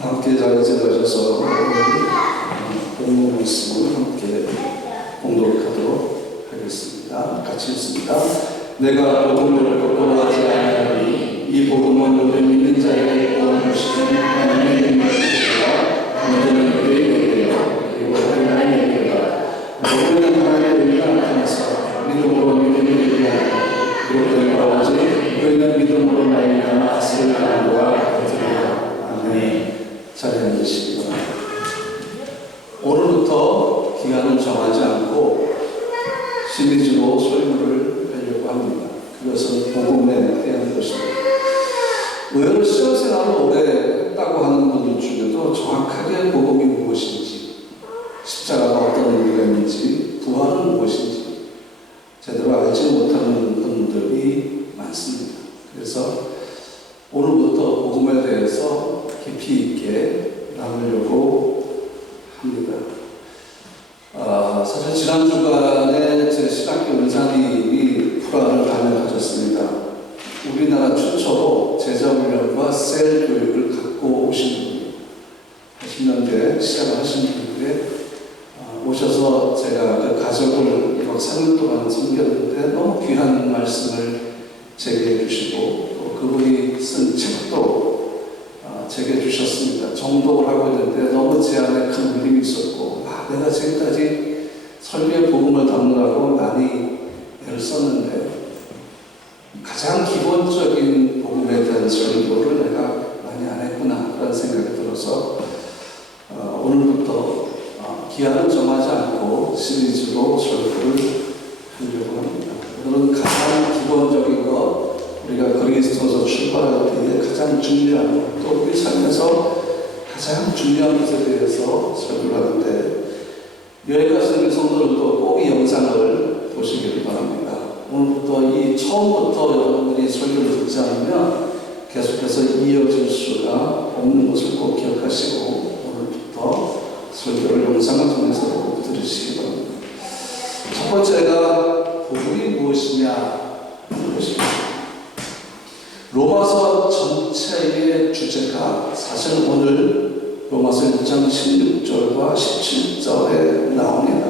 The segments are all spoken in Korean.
함께 자리에 들어가셔서 본문 말씀을 함께 공독하도록 하겠습니다. 같이 읽습니다. 내가 복음을 거부하지 아니하니 이 복음은 너를 믿는 자에게 구원을 주시는 하나님의 능력이시라. 너희는 그의 은혜요 그리고 하나님의 은혜라. 너희는 하나님의 은혜가 나타나서 믿음으로 믿음을 이루하니 그렇게 바라오지 너희는 믿음으로 말미암아 승리하는 것과 같으리라. 아멘. 자리에 앉으시기 바랍니다. 오늘부터 기간을 정하지 않고 시리즈로 설교를 하려고 합니다. 그것은 복음에 대한 것입니다. 의외로 신앙생활을 오래 했다고 하는 분들 중에도 정확하게 복음이 무엇인지, 십자가가 어떤 의미가 있는지, 부활은 무엇인지 제대로 알지 못하는 분들이 많습니다. 그래서 오늘부터 복음에 대해서 깊이 있게 나누려고 합니다. 사실 지난 주간에 제 신학교 은사님이 불화를 발명하셨습니다. 우리나라 최초로 제자훈련과 셀 교육을 갖고 오신 분이에요. 80년대에 시작을 하신 분인데 오셔서 제가 그 가족을 1박 3일 동안 섬겼는데 너무 귀한 말씀을 제게 해주시고 또 그분이 쓴 책도 제게 주셨습니다. 정독을 하고 있는데 너무 제 안에 큰 울림이 있었고 내가 지금까지 설교의 복음을 담느라고 많이 애를 썼는데 가장 기본적인 복음에 대한 설교를 내가 많이 안 했구나 그런 생각이 들어서 오늘부터 기한을 정하지 않고 시리즈로 설교를 하려고 합니다. 오늘은 가장 기본적인 것 우리가 그리스도에서 출발할 때에 가장 중요한 것, 또 우리 삶에서 가장 중요한 것에 대해서 설교를 하는데 여기까지 우리 성도들도 꼭 이 영상을 보시기를 바랍니다. 오늘부터 이 처음부터 여러분들이 설교를 듣지 않으면 계속해서 이어질 수가 없는 것을 꼭 기억하시고 오늘부터 설교를 영상을 통해서 꼭 들으시기 바랍니다. 첫 번째가 복음이 무엇이냐 하는 것입니다. 로마서 전체의 주제가 사실 오늘 로마서 1장 16절과 17절에 나옵니다.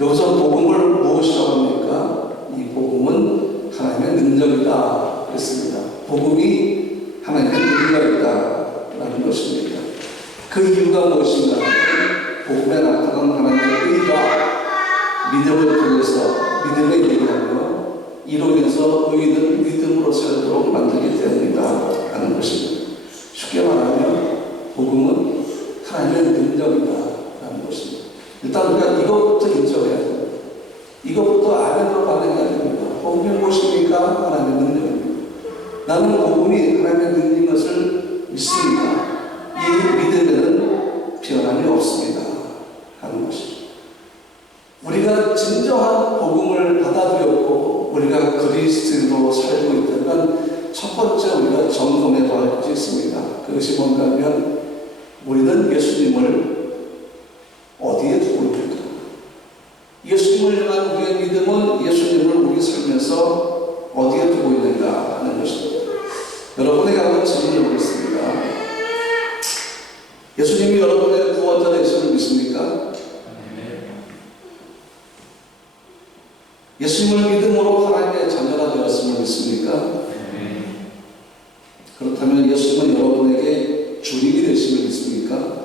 여기서 복음을 무엇이라고 합니까? 이 복음은 하나님의 능력이다 그랬습니다. 복음이 하나님의 능력이다 라는 것입니다. 그 이유가 무엇인가? 복음에 나타난 하나님의 의가 믿음을 통해서 믿음에 이르하며 이로 인해서 의인은 믿음으로 살도록 만들기 때문이다 라는 것입니다. 쉽게 말하면 복음은 하나님의 능력이다 라는 것입니다. 일단 우리가 이것부터 인정해야 됩니다. 이것부터 아멘으로 반응해야 됩니다. 복음이 무엇입니까? 하나님의 능력입니다. 나는 복음이 하나님의 능력인 것을 믿습니다. 이 믿음에는 변함이 없습니다 하는 것입니다. 우리가 진정한 복음을 받아들였고 우리가 그리스도인으로 살고 있다면 첫 번째 우리가 점검해야 할 것이 있습니다. 그것이 뭔가 하면 우리는 예수님을 어디에 두고 있는가? 예수님을 향한 우리의 믿음은 예수님을 우리 삶에서 어디에 두고 있는가 하는 것입니다. 여러분에게 한번 질문을 보겠습니다. 예수님이 여러분의 구원자 되심을 믿습니까? 예수님을 믿음으로 하나님의 자녀가 되었음을 믿습니까? 그렇다면 예수님은 여러분에게 주님이 되심을 믿습니까?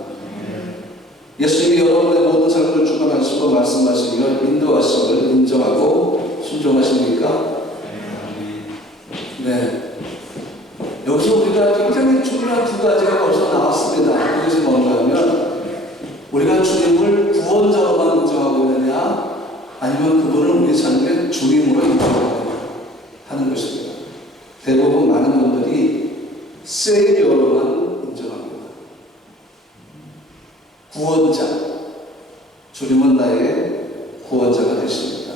예수님이 여러분의 모든 삶을 주관하시고 말씀하시며 인도하심을 인정하고 순종하십니까? 네. 여기서 우리가 굉장히 중요한 두 가지가 벌써 나왔습니다. 그것이 뭔가 하면 우리가 주님을 구원자로만 인정하고 있느냐 아니면 그분을 우리 삶의 주님으로 인정하고 하는 것입니다. 대부분 많은 분들이 세이비어로만 인정합니다. 구원자, 주님은 나의 구원자가 되십니다.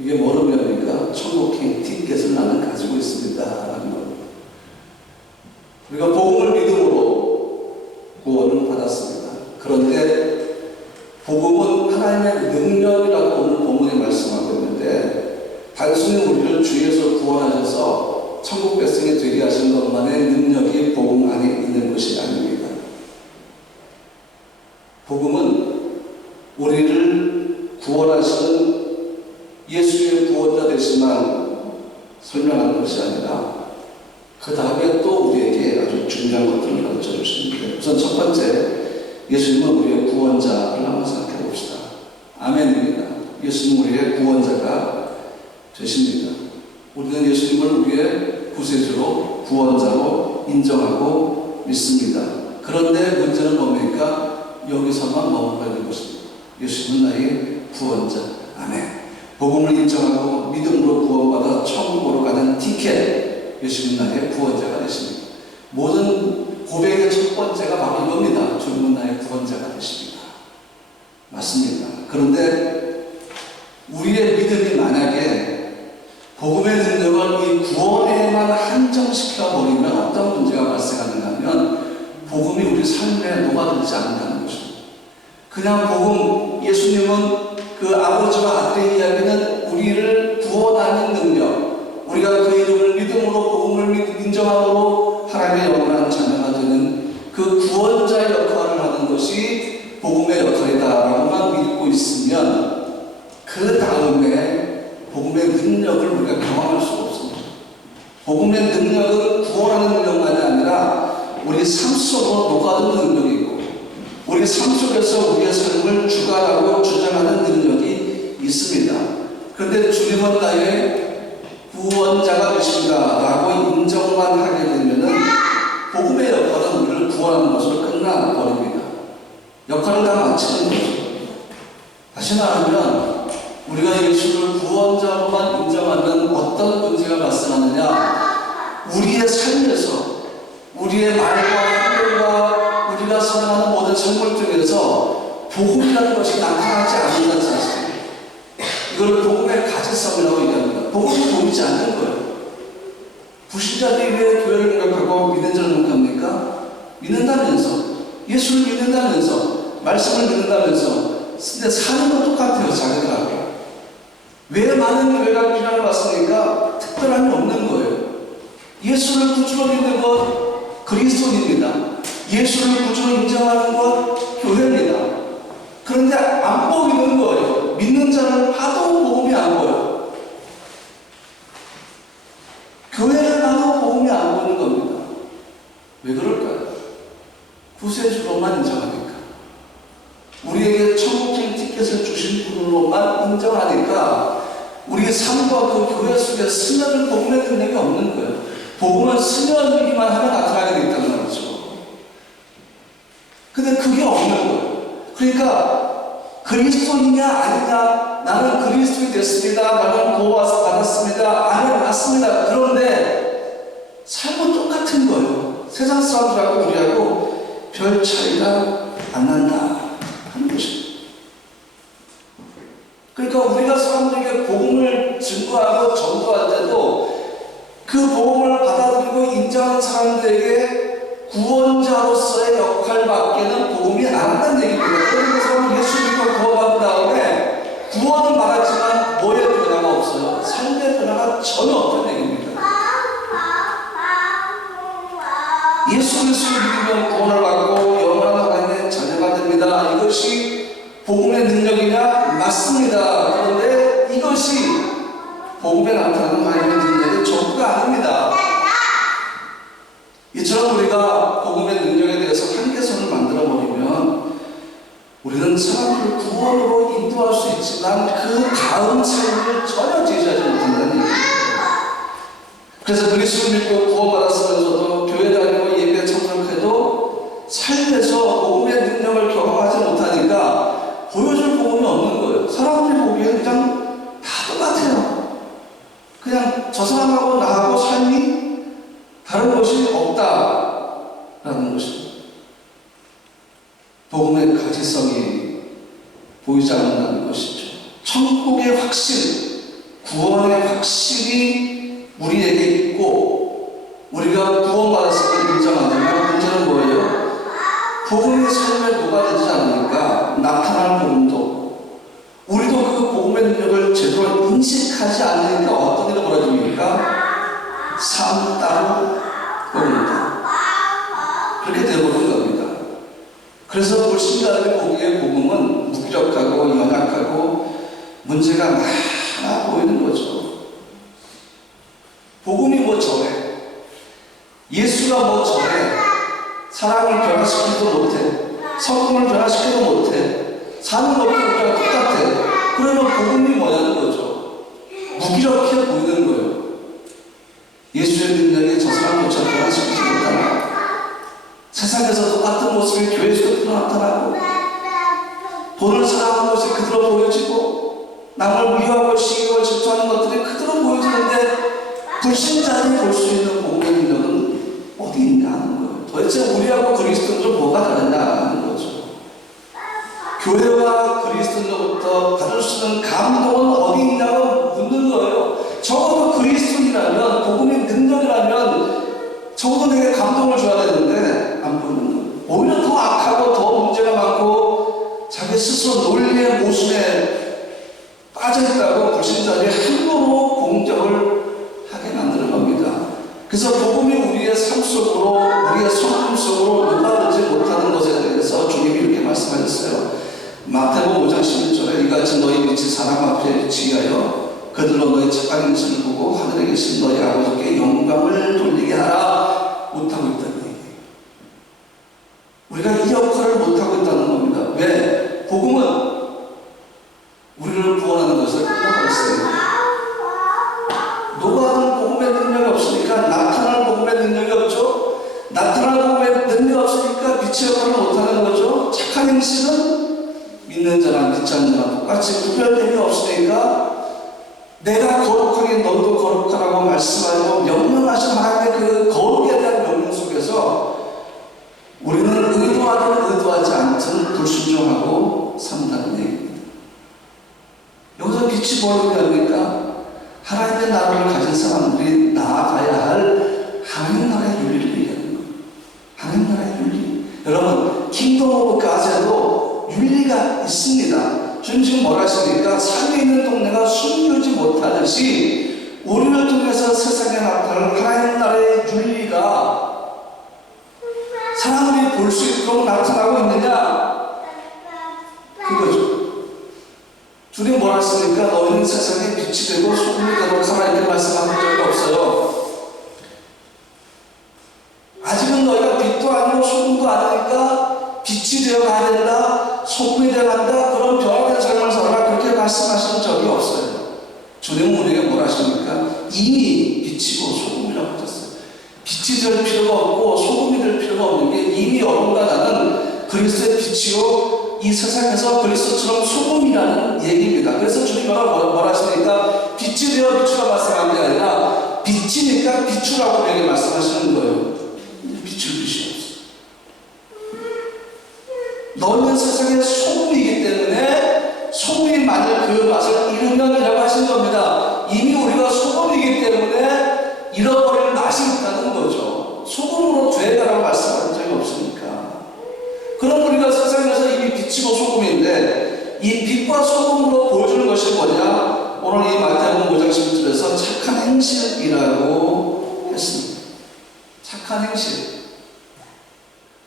이게 뭐로 의미합니까? 천국행 티켓을 나는 가지고 있습니다 라는 겁니다. 우리가 복음을 믿음으로 구원을 받았습니다. 그런데 복음은 하나님의 능력이라고 오늘 본문에 말씀하고 있는데 단순히 우리를 주에서 구원하셔서 천국 백성이 되게 하신 것만의 능력이 복음 안에 있는 것이 아닙니다. 아니라 그 다음에 또 우리에게 아주 중요한 것들을 가르쳐 주십니다. 우선 첫 번째, 예수님은 우리의 구원자를 한번 생각해 봅시다. 아멘입니다. 예수님은 우리의 구원자가 되십니다. 우리는 예수님을 우리의 구세주로, 구원자로 인정하고 믿습니다. 그런데 문제는 뭡니까? 여기서만 머물러 있는 것입니다. 예수님은 나의 구원자. 아멘. 복음을 인정하고 믿음으로 구원받아 천국으로 가는 티켓. 예수님은 나의 구원자가 되십니다. 모든 고백의 첫 번째가 바로 이겁니다. 주님은 나의 구원자가 되십니다. 맞습니다. 그런데 우리의 믿음이 만약에 복음의 능력을 이 구원에만 한정시켜 버리면 어떤 문제가 발생하는가 하면 복음이 우리 삶에 녹아들지 않는다는 것입니다. 그냥 복음, 예수님은 그 아버지와 아들의 이야기는 우리를 구원하는 능력, 우리가 그 이름을 믿음으로 복음을 인정함으로 하나님의 영원한 자녀가 되는 그 구원자의 역할을 하는 것이 복음의 역할이다라고만 믿고 있으면 그 다음에 복음의 능력을 우리가 경험할 수가 없습니다. 복음의 능력은 구원하는 능력만이 아니라 우리 삶 속으로 녹아드는 능력이고 우리 삶 속에서 우리의 삶을 주관하고 주장하는 능력이 있습니다. 그런데 주님은 나의 구원자가 되신다 라고 인정만 하게 되면은 복음의 역할은 우리를 구원하는 것으로 끝나버립니다. 역할을 다 마치는 거죠. 다시 말하면 우리가 예수를 구원자로만 인정하면 어떤 문제가 발생하느냐? 우리의 삶에서 우리의 말과 행동과 우리가 선행하는 모든 삶을 통해서 복음이라는 것이 나타나지 않는다는 사실이에요. 이걸 복음의 가치성이라고 얘기합니다. 복음이 보이지 않는 거예요. 불신자들이 왜 교회를 공격하고 믿는 자를 공격합니까? 믿는다면서, 예수를 믿는다면서, 말씀을 믿는다면서, 근데 사는 건 똑같아요, 자기들하고. 왜 많은 교회가 필요를 봤으니까 특별함이 없는 거예요. 예수를 구주로 믿는 것 그리스도입니다. 예수를 구주로 인정하는 것 교회입니다. 그런데 안 보이는 거예요. 믿는 자를 봐도 복음이 안 보여요. 교회를 봐도 복음이 안 보이는 겁니다. 왜 그럴까요? 구세주로만 인정하니까. 우리에게 천국행 티켓을 주신 분으로만 인정하니까 우리의 삶과 그 교회 속에 스며들 복음의 능력이 없는 거예요. 복음은 스며들기만 하면 나타나게 돼 있단 말이죠. 근데 그게 없는 거예요. 그러니까 그리스도이냐 아니냐, 나는 그리스도인이 됐습니다. 나는 구원받았습니다. 아멘, 맞습니다. 그런데 삶은 똑같은 거예요. 세상 사람들하고 우리하고 별 차이가 안 난다 하는 것입니다. 그러니까 우리가 사람들에게 복음을 증거하고 전도할 때도 그 복음을 받아들이고 인정하는 사람들에게 구원자로서의 역할밖에는 복음이 안 한다는 얘기입니다. 그래서 예수 믿고 구원받은 다음에 구원은 받았지만 뭐의 변화가 없어요? 삶의 변화가 전혀 없다는 얘기입니다. 예수 그리스도를 믿으면 구원을 받고 영원한 하나님의 자녀가 됩니다. 이것이 복음의 능력이냐? 맞습니다. 그런데 이것이 복음에 나타나는 하나님의 능력의 전부가 아닙니다. 이처럼 우리가 복음의 능력에 대해서 한계선을 만들어버리면 우리는 사람들을 구원으로 인도할 수 있지만 그 다음 삶을 전혀 제시하지 못한다는 얘기입니다. 그래서 그리스도를 믿고 구원받았으면서도 교회 다니고 예배 참석해도 삶에서 복음의 능력을 경험하지 못하니까 보여줄 복음이 없는 거예요. 사람들이 보기에는 그냥 다 똑같아요. 그냥 저 사람하고 나하고 삶이 다른 것이 없다라는 것입니다. 복음의 가치성이 보이지 않는다는 것이죠. 천국의 확신, 구원의 확신이 우리에게 있고 우리가 구원받았음을 인정하지만 문제는 뭐예요? 복음의 삶에 녹아들지 않으니까 나타날 복음도 없고 우리도 그 복음의 능력을 제대로 인식하지 않으니까 어떤 일이 벌어집니까? 삶 따로 복음이다. 그렇게 되어버린 겁니다. 그래서 불신자들이 보기에 복음은 무기력하고 연약하고 문제가 많아 보이는 거죠. 복음이 뭐 전에, 예수가 뭐 전에 사람을 변화시키지도 못해, 성품을 변화시키지도 못해, 사는 것도 우리가 똑같아. 그러면 복음이 뭐냐는 거죠. 무기력해 보이는 거예요. 예수의 능력이 저 사람들처럼 변화시키지 못하나? 세상에서 똑같은 모습이 교회에서도 나타나고, 돈을 사랑하는 것이 그대로 보여지고, 남을 미워하고 시기하고 질투하는 것들이 그대로 보여지는데, 불신자들이 볼 수 있는 복음의 능력은 어디 있냐 하는 거예요. 도대체 우리하고 그리스도는 뭐가 다르냐 하는 거죠. 교회와 그리스도로부터 받을 수 있는 감동은 어디 있냐고 묻는 거예요. 적어도 그리스도인이라면, 복음의 능력이라면 적어도 내게 감동을 줘야 되는데 안 보이는 거예요. 오히려 더 악하고 더 문제가 많고 자기 스스로 논리의 모순에 빠져있다고 불신자들이 함부로 공격을 하게 만드는 겁니다. 그래서 복음이 우리의 삶 속으로, 우리의 성품 속으로 녹아들지 못하는 것에 대해서 주님이 이렇게 말씀하셨어요. 마태복음 5장 11절에 이같이 너희 빛이 사람 앞에 비치하여 그들로 너희 착한 행실을 보고 하늘에 계신 너희 아버지께 영광을 돌리게 하라 못하고 있다는 얘기예요. 우리가 이 역할을 못하고 있다는 겁니다. 왜? 복음은 우리를 구원하는 것을 끝나버렸어요. 녹아든 복음의 능력이 없으니까 나타날 복음의 능력이 없죠. 나타날 복음의 능력이 없으니까 빛의 역할을 못하는 거죠. 착한 행실은 믿는 자랑 믿지 않는 자랑 똑같이 구별됨이 없으니까 내가 거룩하게 너도 거룩하라고 말씀하고 명령하신 하나님의 그 거룩에 대한 명령 속에서 우리는 의도하든 의도하지 않든 불순종하고 산다는 얘기입니다. 여기서 빛이 뭘 의미합니까? 하나님의 나라를 가진 사람들이 나아가야 할 하나님 나라의 윤리를 얘기하는 거예요. 하나님 나라의 윤리. 여러분, 킹덤 오브 가드에도 윤리가 있습니다. 주님 지금 뭐라 하십니까? 산에 있는 동네가 숨기지 못하듯이 우리를 통해서 세상에 나타날 하나님 나라의 윤리가 사람들이 볼 수 있도록 나타나고 있느냐? 그거죠. 주님 뭐라 했습니까? 너희는 세상에 빛이 되고 소금이 되도록 하라 이렇게 말씀한 적이 없어요. 아직은 너희가 빛도 아니고 소금도 아니니까 빛이 되어 가야 된다, 소금이 되어 간다, 그런 변화된 삶을 살아라 그렇게 말씀하신 적이 없어요. 주님은 우리에게 뭐라 하십니까? 이미 빛이고 소금이라고 하셨어요. 빛이 될 필요가 없고 소금이 될 필요가 없는 게 이미 여러분과 나는 그리스도의 빛이요 이 세상에서 그리스도처럼 소금이라는 얘기입니다. 그래서 주님이 뭐라 하시니까 빛이 되어 비추라 말씀하는 게 아니라 빛이니까 비추라고 우리에게 말씀하시는 거예요. 비출 빛이 없어. 너는 세상의 소금이기 때문에 소금이 만일 그 맛을 잃으면이라고 하신 겁니다. 이미 우리가 소금이기 때문에 잃어버릴 맛이 있다는 거죠. 소금으로 죄가라고 말씀하신 적이 없으니까. 그럼 우리가 세상에서 이미 빛이고 소금인데 이 빛과 소금으로 보여주는 것이 뭐냐? 오늘 이 마태복음 5장 11절에서 착한 행실이라고 했습니다. 착한 행실.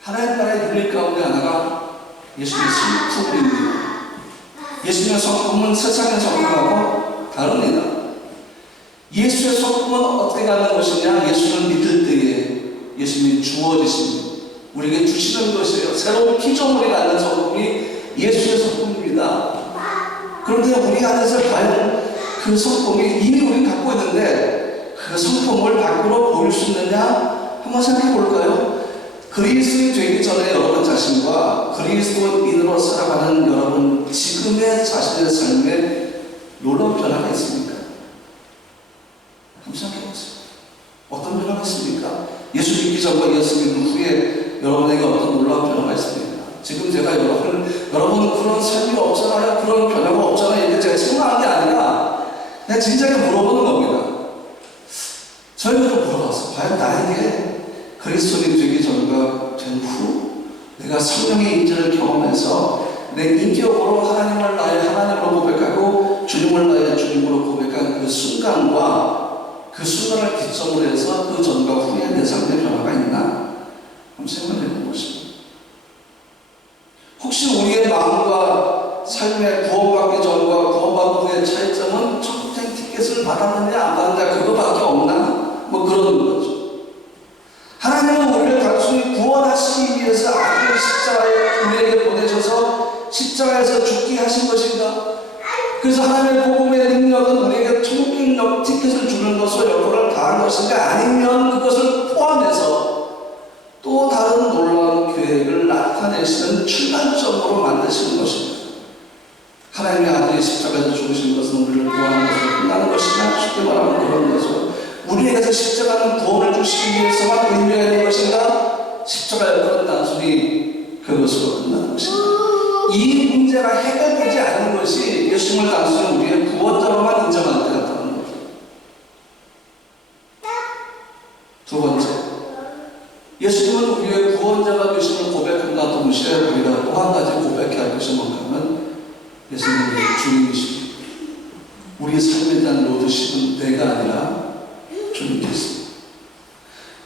하나님 나라의 윤리 가운데 하나가 예수님의 성품입니다. 예수님의 성품은 세상의 성품하고 다릅니다. 예수의 성품은 어떻게 가는 것이냐? 예수를 믿을 때에 예수님이 주어지십니다. 우리에게 주시는 것이에요. 새로운 피조물이 갖는 성품이 예수의 성품입니다. 그런데 우리 안에서 과연 그 성품이 이미 우리 갖고 있는데 그 성품을 밖으로 보일 수 있느냐? 한번 생각해 볼까요? 그리스도인이 되기 전에 여러분 자신과 그리스도인으로 살아가는 여러분 지금의 자신의 삶에 놀라운 변화가 있습니까? 한번 생각해 보세요. 어떤 변화가 있습니까? 예수 믿기 전과 예수 믿는 후에 여러분에게 어떤 놀라운 변화가 있습니까? 지금 제가 여러분 그런 삶이 없잖아요. 그런 변화가 없잖아요. 이렇게 제가 생각하는 게 아니라 그냥 진작에 물어보는 겁니다. 저희도 물어봤어. 과연 나에게 그리스도인이 되기 전과 된 후 내가 성령의 인재를 경험해서 내 인격으로 하나님을 나의 하나님으로 고백하고 주님을 나의 주님으로 고백한 그 순간과 그 순간을 기점으로 해서 그 전과 후에 내 삶의 변화가 있나? 한번 생각해 본 것입니다. 혹시 우리의 마음과 삶의 구원받기 전과 구원받은 후의 차이점은 청생 티켓을 받았느냐 안 받았느냐 그거밖에 없나? 뭐 그런 되시는 출발점으로 만드시는 것입니다. 하나님의 아들이 십자가에서 죽으신 것은 우리를 구하는 것으로 끝나는 것이냐? 쉽게 말하면 그런 거죠. 우리에게서 십자가는 구원을 주시기 위해서만 의미가 있는 것인가? 십자가의 것은 단순히 그것으로 끝나는 것입니다. 이 문제가 해결되지 않는 것이 예수님을 단순히 우리의 구원자로만 인정하는 것 같다는 거죠. 두 번째, 예수님은 우리의 구원자가 되심을 고백함과 동시에 우리가 또 한 가지 고백해야 할 것이 뭔가 하면 예수님은 주님이십니다. 우리 삶에 대한 로드십은 내가 아니라 주님께서.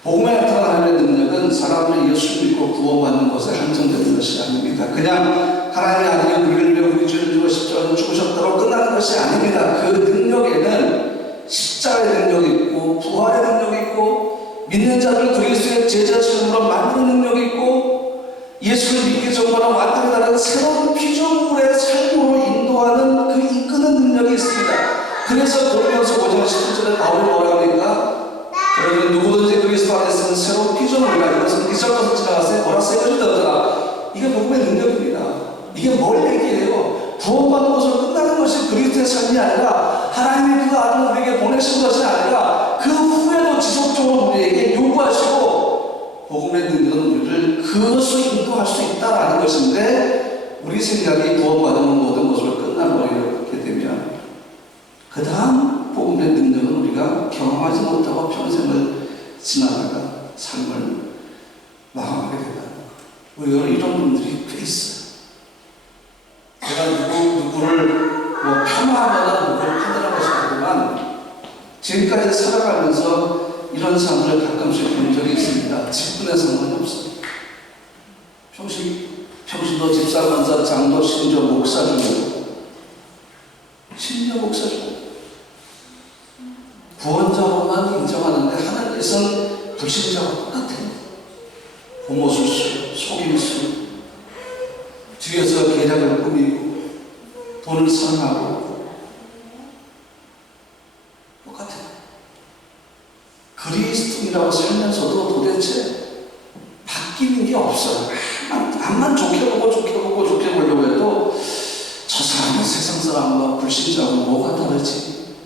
복음에 나타난 하나님의 능력은 사람들이 예수를 믿고 구원받는 것에 한정되는 것이 아닙니다. 그냥 하나님의 아들이 우리를 위해 우리 죄를 지고 십자가에서 죽으셨다고 끝나는 것이 아닙니다. 그 능력에는 십자가의 능력이 있고 부활의 능력이 있고 믿는 자를 그리스도의 제자처럼으로 만드는 능력이 있고 예수를 믿기 전과는 완전히 다른 새로운 피조물의 삶으로 인도하는 그 이끄는 능력이 있습니다. 그래서 고린도서 5장 17절에 바울이 뭐라고 하니까 여러분 누구든지 그리스도 안에서는 새로운 피조물이라 이것은 이전 것을 지나가서 뭐라 새 것이 되었더라. 이게 복음의 능력입니다. 이게 뭘 얘기해요? 구원받는 것으로 끝나는 것이 그리스도의 삶이 아니라 하나님이 그 아들을 우리에게 보내신 것이 아니라 그 후에도 지속적으로 우리에게 요구하시고 복음의 능력은 우리를 그것으로 인도할 수 있다라는 것인데 우리 생각이 구원받는 모든 것으로 끝나버리게 되면 그 다음 복음의 능력은 우리가 경험하지 못하고 평생을 지나다가 삶을 마감하게 된다는 거예요. 의외로 이런 분들이 꽤 있어요. 제가 누구를 폄하하거나 누구를 판단하는 것이 아니지만 지금까지 살아가면서 이런 사람들을 가끔씩 본 적이 있습니다. 직분의 상관이 없어요. 평신도 집사, 권사, 장로, 신조, 목사 중에 신조 목사 중에 구원자로만 인정하는데 하나님께서는 불신자와 똑같아요. 호모술수, 속임수, 뒤에서 계략을 꾸미고 돈을 사랑하고 똑같아요. 그리스도인이라고 살면서도 도대체 바뀌는 게 없어요. 암만 좋게 보려고 해도 저 사람은 세상 사람과 불신자하고 뭐가 다르지?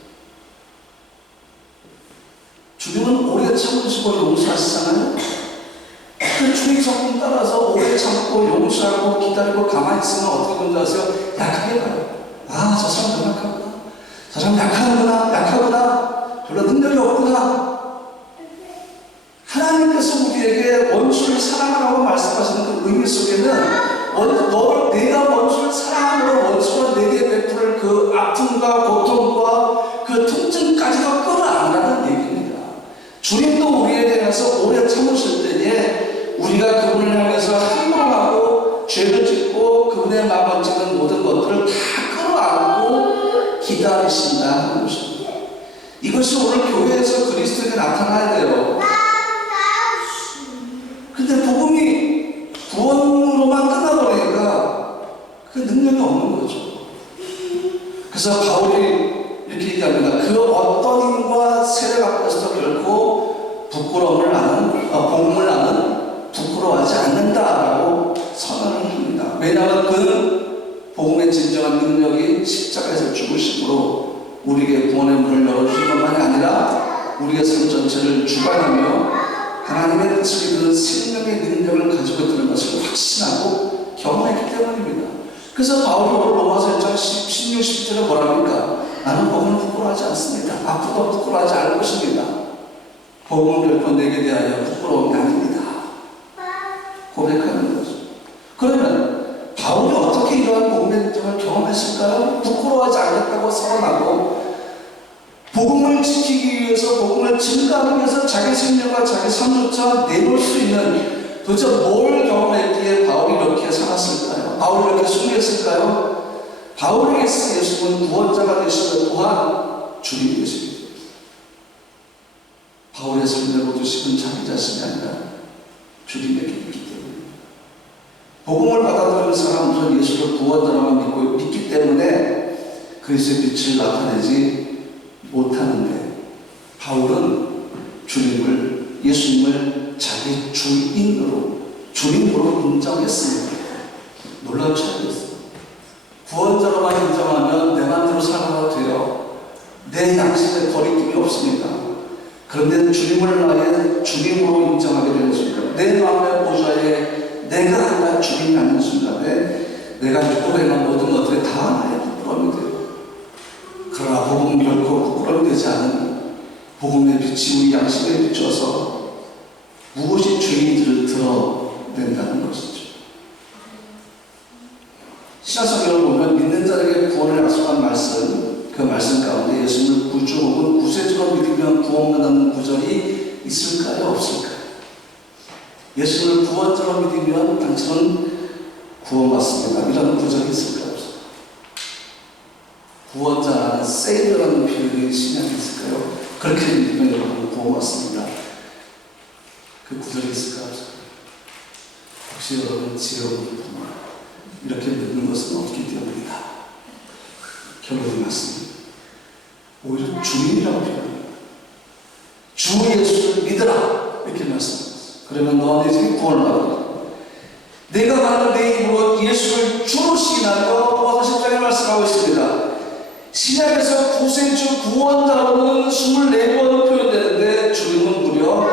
주님은 오래 참으시고 용서하시잖아요. 그 주의 성품 따라서 오래 참고 용서하고 기다리고 가만히 있으면 어떻게 뭔지 아세요? 약하게 봐요. 아, 저 사람 좀 약하구나. 저 사람 약하구나. 별로 능력이 없구나. 하나님께서 우리에게 원수를 사랑하라고 말씀하시는 그 의미 속에는 내가 원수를 사랑함으로 원수가 내게 베풀 그 아픔과 고통과 그 통증까지도 끌어안으라는 얘기입니다. 주님도 우리에 대해서 오래 참으실 때에 우리가 그분을 향해서 항복하고 죄를 짓고 그분의 마음을 찌는 모든 것들을 다 끌어안고 기다리신다는 것입니다. 이것이 오늘 교회에서 그리스도에게 나타나야 돼요. 근데 복음이 구원으로만 끝나버리니까 그 능력이 없는 거죠. 그래서 바울이 이렇게 얘기합니다. 그 어떤 힘과 세력 앞에서도 결코 복음을 나는 부끄러워하지 않는다라고 선언을 합니다. 왜냐하면 그 복음의 진정한 능력이 십자가에서 죽으심으로 우리에게 구원의 문을 열어주신 것만이 아니라 우리의 삶 전체를 주관하며 하나님의 뜻을 이루는 생명의 능력을 가지고 있다는 것을 확신하고 경험했기 때문입니다. 그래서 바울이 오늘 로마서 1장 16, 17절에 뭐랍니까? 나는 복음을 부끄러워하지 않습니다. 앞으로도 부끄러워하지 않을 것입니다. 복음을 결코 내게 대하여 부끄러움이 아닙니다. 고백하는 거죠. 그러면 바울이 어떻게 이러한 복음의 능력을 경험했을까요? 부끄러워하지 않겠다고 선언하고 복음을 지키기 위해서 복음을 증가하기 위해서 자기 생명과 자기 삶조차 내놓을 수 있는 도대체 뭘 경험했기에 바울이 이렇게 살았을까요? 바울이 이렇게 순교했을까요? 바울에게서 예수님은 구원자가 되시는 또한 주님 되십니다. 바울의 삶의 로드십은 자기 자신이 아니라 주님에게 있기 때문입니다. 복음을 받아들이는 사람들은 예수를 구원자로만 믿기 때문에 그리스도의 빛을 나타내지 못하는데 바울은 예수님을 자기 주님으로 인정했습니다. 놀라운 차이였어요. 구원자로만 인정하면 내 마음대로 살아가도 돼요. 내 양심에 거리낌이 없습니다. 그런데 주님을 나의 주님으로 인정하게 되는 순간, 내 마음의 보좌에 내가 하나 주님이 앉는 순간에 내가 믿고 행한 모든 것들이 다 나의 부끄러움이 돼요. 그러나 복음은 결코 부끄러움이 되지 않은 복음의 빛이 우리 양심에 비춰서 무엇이 죄인지를 드러낸다는 것이죠. 신약성경을 보면 믿는 자에게 구원을 약속한 말씀, 그 말씀 가운데 예수님을 구주 혹은 구세주로 믿으면 구원받는 구절이 있을까요? 없을까요? 예수님을 구원자로 믿으면 당신은 구원받습니다. 이런 구절이 있을까요? 없을까요? 구원자라는 세이브라는 표현이 신약에 있을까요? 그렇게 믿으면 여러분 구원받습니다. 그 구절이 있을까요? 없을까요? 혹시 여러분 지혜로운 이렇게 믿는 것은 없기 때문이다. 결론이 맞습니다. 오히려 주님이라고 표현합니다. 주 예수를 믿으라 이렇게 말씀합니다. 그러면 너와 내 집이 구원을 받는다. 내가 받는 내 입으로 예수를 주로 시인하며 또한 10장에 말씀하고 있습니다. 신약에서 구세주 구원자로는 24번 표현되는데 주님은 무려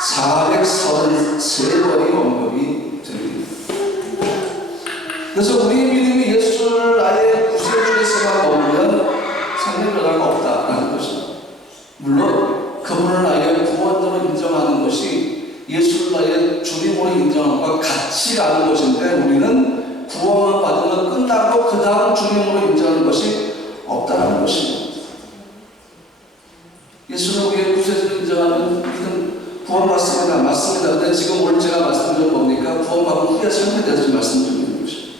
433번이 언급이 됩니다. 그래서 우리의 믿음이 예수를 나의 구세주에서만 머물면 상대 변화가 없다라는 것입니다. 물론 그분을 나의 구원자로 인정하는 것이 예수를 나의 주님으로 인정하는 것과 같이 가는 것인데 우리는 구원만 받으면 끝나고 그 다음 주님으로 인정하는 것이 없다는 것입니다. 예수를 우리의 구세주로 인정하면 우리는 구원받습니다. 맞습니다. 그런데 지금 오늘 제가 말씀드린 겁니까? 구원받은 후에 삶에 대해서 말씀드리는 것입니다.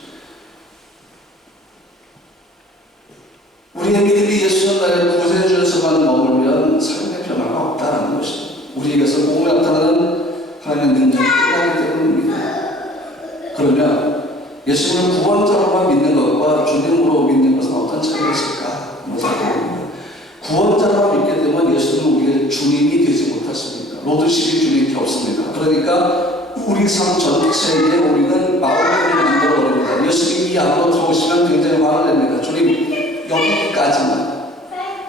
우리의 믿음이 예수는 나의 구세주에서만 머물면 삶의 변화가 없다는 것입니다. 우리에게서 복음에 나타나는 하나님의 능력이 끝나기 때문입니다. 그러면 예수님을 구원자로만 믿는 것과 주님으로 믿는 것은 어떤 차이가 있을까? 구원자로만 믿게 되면 예수는 우리의 주님이 되지 못하십니다. 로드십이 주님이 없습니다. 그러니까 우리 삶 전체에 우리는 마음을 만들어 버립니다. 예수님이 이 안으로 들어오시면 굉장히 화를 냅니다. 주님 여기까지만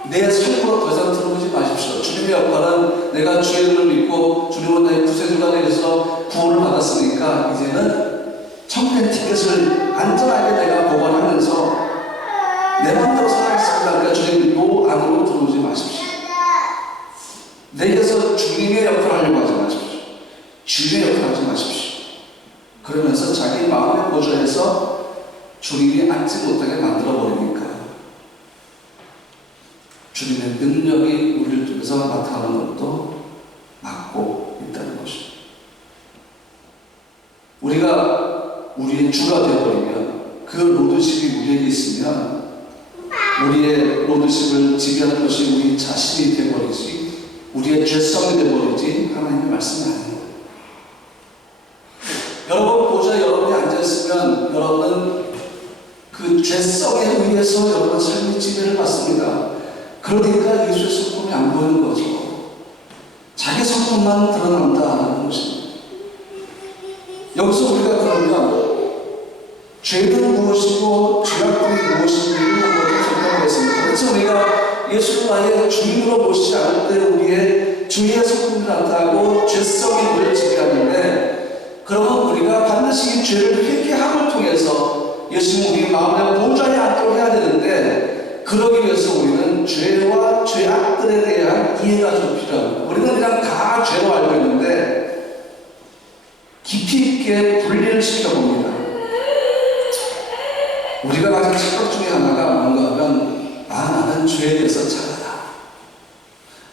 내 삶으로 더 이상 들어오지 마십시오. 주님의 역할은 내가 주의 이름을 믿고 주님은 나의 구세주가 되어서 구원을 받았으니까 이제는 청된 티켓을 안전하게 내가 보관하면서 내 마음대로 살아가겠습니다. 그러니까 주님 요 안으로 들어오지 마십시오. 내게서 주님의 역할을 하려고 하지 마십시오. 주님의 역할을 하지 마십시오. 그러면서 자기 마음의 보좌에서 주님이 앉지 못하게 만들어버리니까 주님의 능력이 우리를 통해서 나타나는 것도 막고 있다는 것입니다. 우리가 우리의 주가 되어버리면 그 로드십이 우리에게 있으면 우리의 로드십을 지배하는 것이 우리 자신이 되어버리지 우리의 죄성이 되어버리지 하나님의 말씀이 아닙니다. 여러분 보좌에 여러분이 앉아있으면 여러분은 그 죄성에 의해서 여러분 삶의 지배를 받습니다. 그러니까 예수의 성품이 안 보이는 거죠. 자기 성품만 드러난다는 것입니다. 여기서 우리가 그러면 죄는 무엇이고 죄악들이 무엇인지를 한번 설명하겠습니다. 그래서 우리가 예수를 나의 주인으로 모시지 않을 때 우리의 주의 성품이 나타나고 죄성이 우리를 지배하는데 그러면 우리가 반드시 이 죄를 회개함을 통해서 예수님 우리 마음의 보좌에 앉도록 해야 되는데 그러기 위해서 우리는 죄와 죄악들에 대한 이해가 좀 필요합니다. 우리는 그냥 다 죄로 알고 있는데 깊이 있게 분리를 시켜봅니다. 우리가 가진 착각 중에 하나가 뭔가 하면 나는 죄에 대해서 잘하다.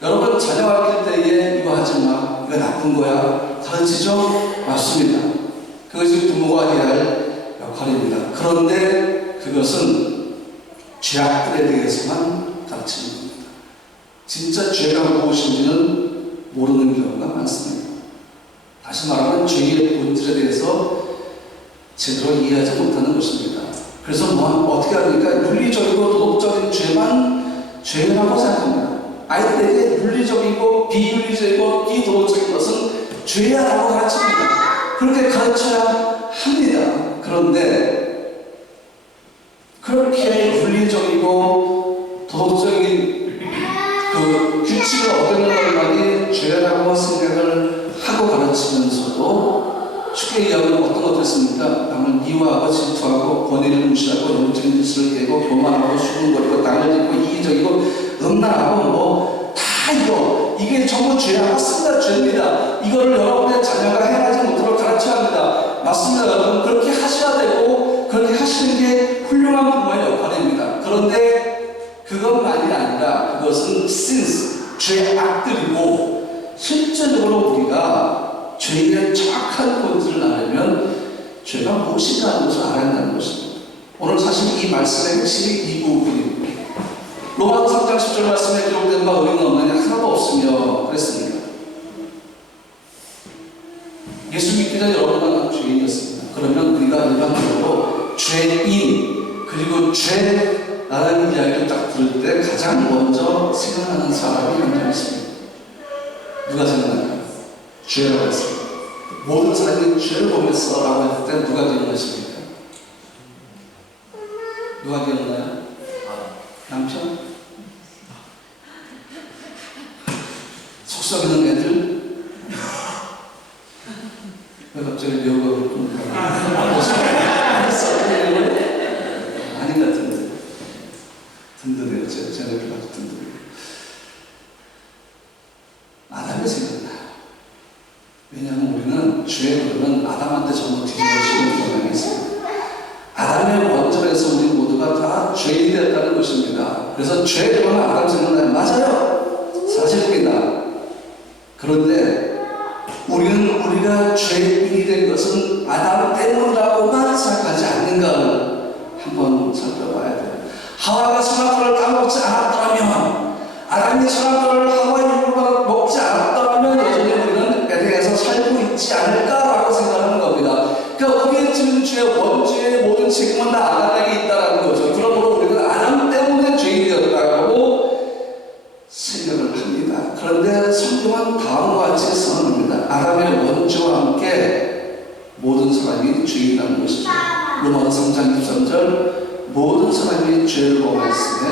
여러분 자녀가 낄 때에 이거 하지 마. 이거 나쁜 거야. 가르치죠? 맞습니다. 그것이 부모가 해야 할 역할입니다. 그런데 그것은 죄악들에 대해서만 가르치는 겁니다. 진짜 죄가 무엇인지는 모르는 경우가 많습니다. 다시 말하면 죄의 본질에 대해서 제대로 이해하지 못하는 것입니다. 그래서 어떻게 합니까? 윤리적이고 도덕적인 죄만 죄라고 생각합니다. 아이들에게 윤리적이고 비윤리적이고 비도덕적인 것은 죄야라고 가르칩니다. 그렇게 가르쳐야 합니다. 그런데 그렇게 윤리적이고 도덕적인 그 규칙을 어기는 것만이 죄라고 생각을 하고 가르치면서도 쉽게 이야기하면 어떤 것들습니까? 남을 미워하고 질투하고 권위를 무시하고 영적인 짓을 깨고 교만하고 수군거리고 땅을 딛고 이기적이고 음란하고 뭐 다 이게 전부 죄야. 맞습니다. 죄입니다. 이거를 여러분의 자녀가 행하지 못하도록 가르쳐야 합니다. 맞습니다. 여러분 그렇게 하셔야 되고 그렇게 하시는 게 훌륭한 부모의 역할입니다. 그런데 그것만이 아니라 그것은 sins, 죄악들이고 실제적으로 우리가 죄의 정확한 본질을 알려면 죄가 무엇인가 하는 것을 알아야 한다는 것입니다. 오늘 사실 이 말씀의 핵심이 이 부분입니다. 로마서 3장 10절 말씀에 기록된 바 의인은 없느냐 하나도 없으며 그랬습니다. 예수 믿기 전에 여러분은 죄인이었습니다. 그러면 우리가 일반적으로 죄인 그리고 죄라는 이야기를 딱 들을 때 가장 먼저 생각나는 사람이 한 명 있습니다. 누가 생각나요? 죄라고 했습니다. 모든 사람이 죄를 범했어 라고 했을 때 누가 기억나십니까? 누가 기억나요? 남편? 속썩이는 애들? 왜 갑자기 여우가 아닌 것 같은데 든든해요. 쟤네들 아주 든든해요. 아담이 생각나요. 왜냐하면 우리는 죄에 그러면 아담한테 전부 뒤집어지는 경향이 있습니다. 아담의 원절에서 우리 모두가 다 죄인이 되었다는 것입니다. 그래서 죄 그러면 아담 생각나요. 맞아요. 사실입니다. 그런데 우리는 우리가 죄인이 된 것은 아담 때문이라고만 생각하지 않는가를 한번 살펴봐야 돼요. 하와가 선악과를 따먹지 않았더라면 아담이 선악과를 하와의 유혹을 먹지 않았더라면 여전히 우리는 에덴에서 살고 있지 않을까라고 생각하는 겁니다. 그러니까 우리의 지은 죄의 원죄의 모든 책임은 다 아담에게 있다는 거죠. 그러므로 우리는 아담 때문에 죄인이 되었다고 생각을 합니다. 그런데 성경은 다음과 같이 선언합니다. 아담의 원죄와 함께 모든 사람이 죄인이라는 것이죠. 로마서 3장 23절 모든 사람이 죄를 범했으며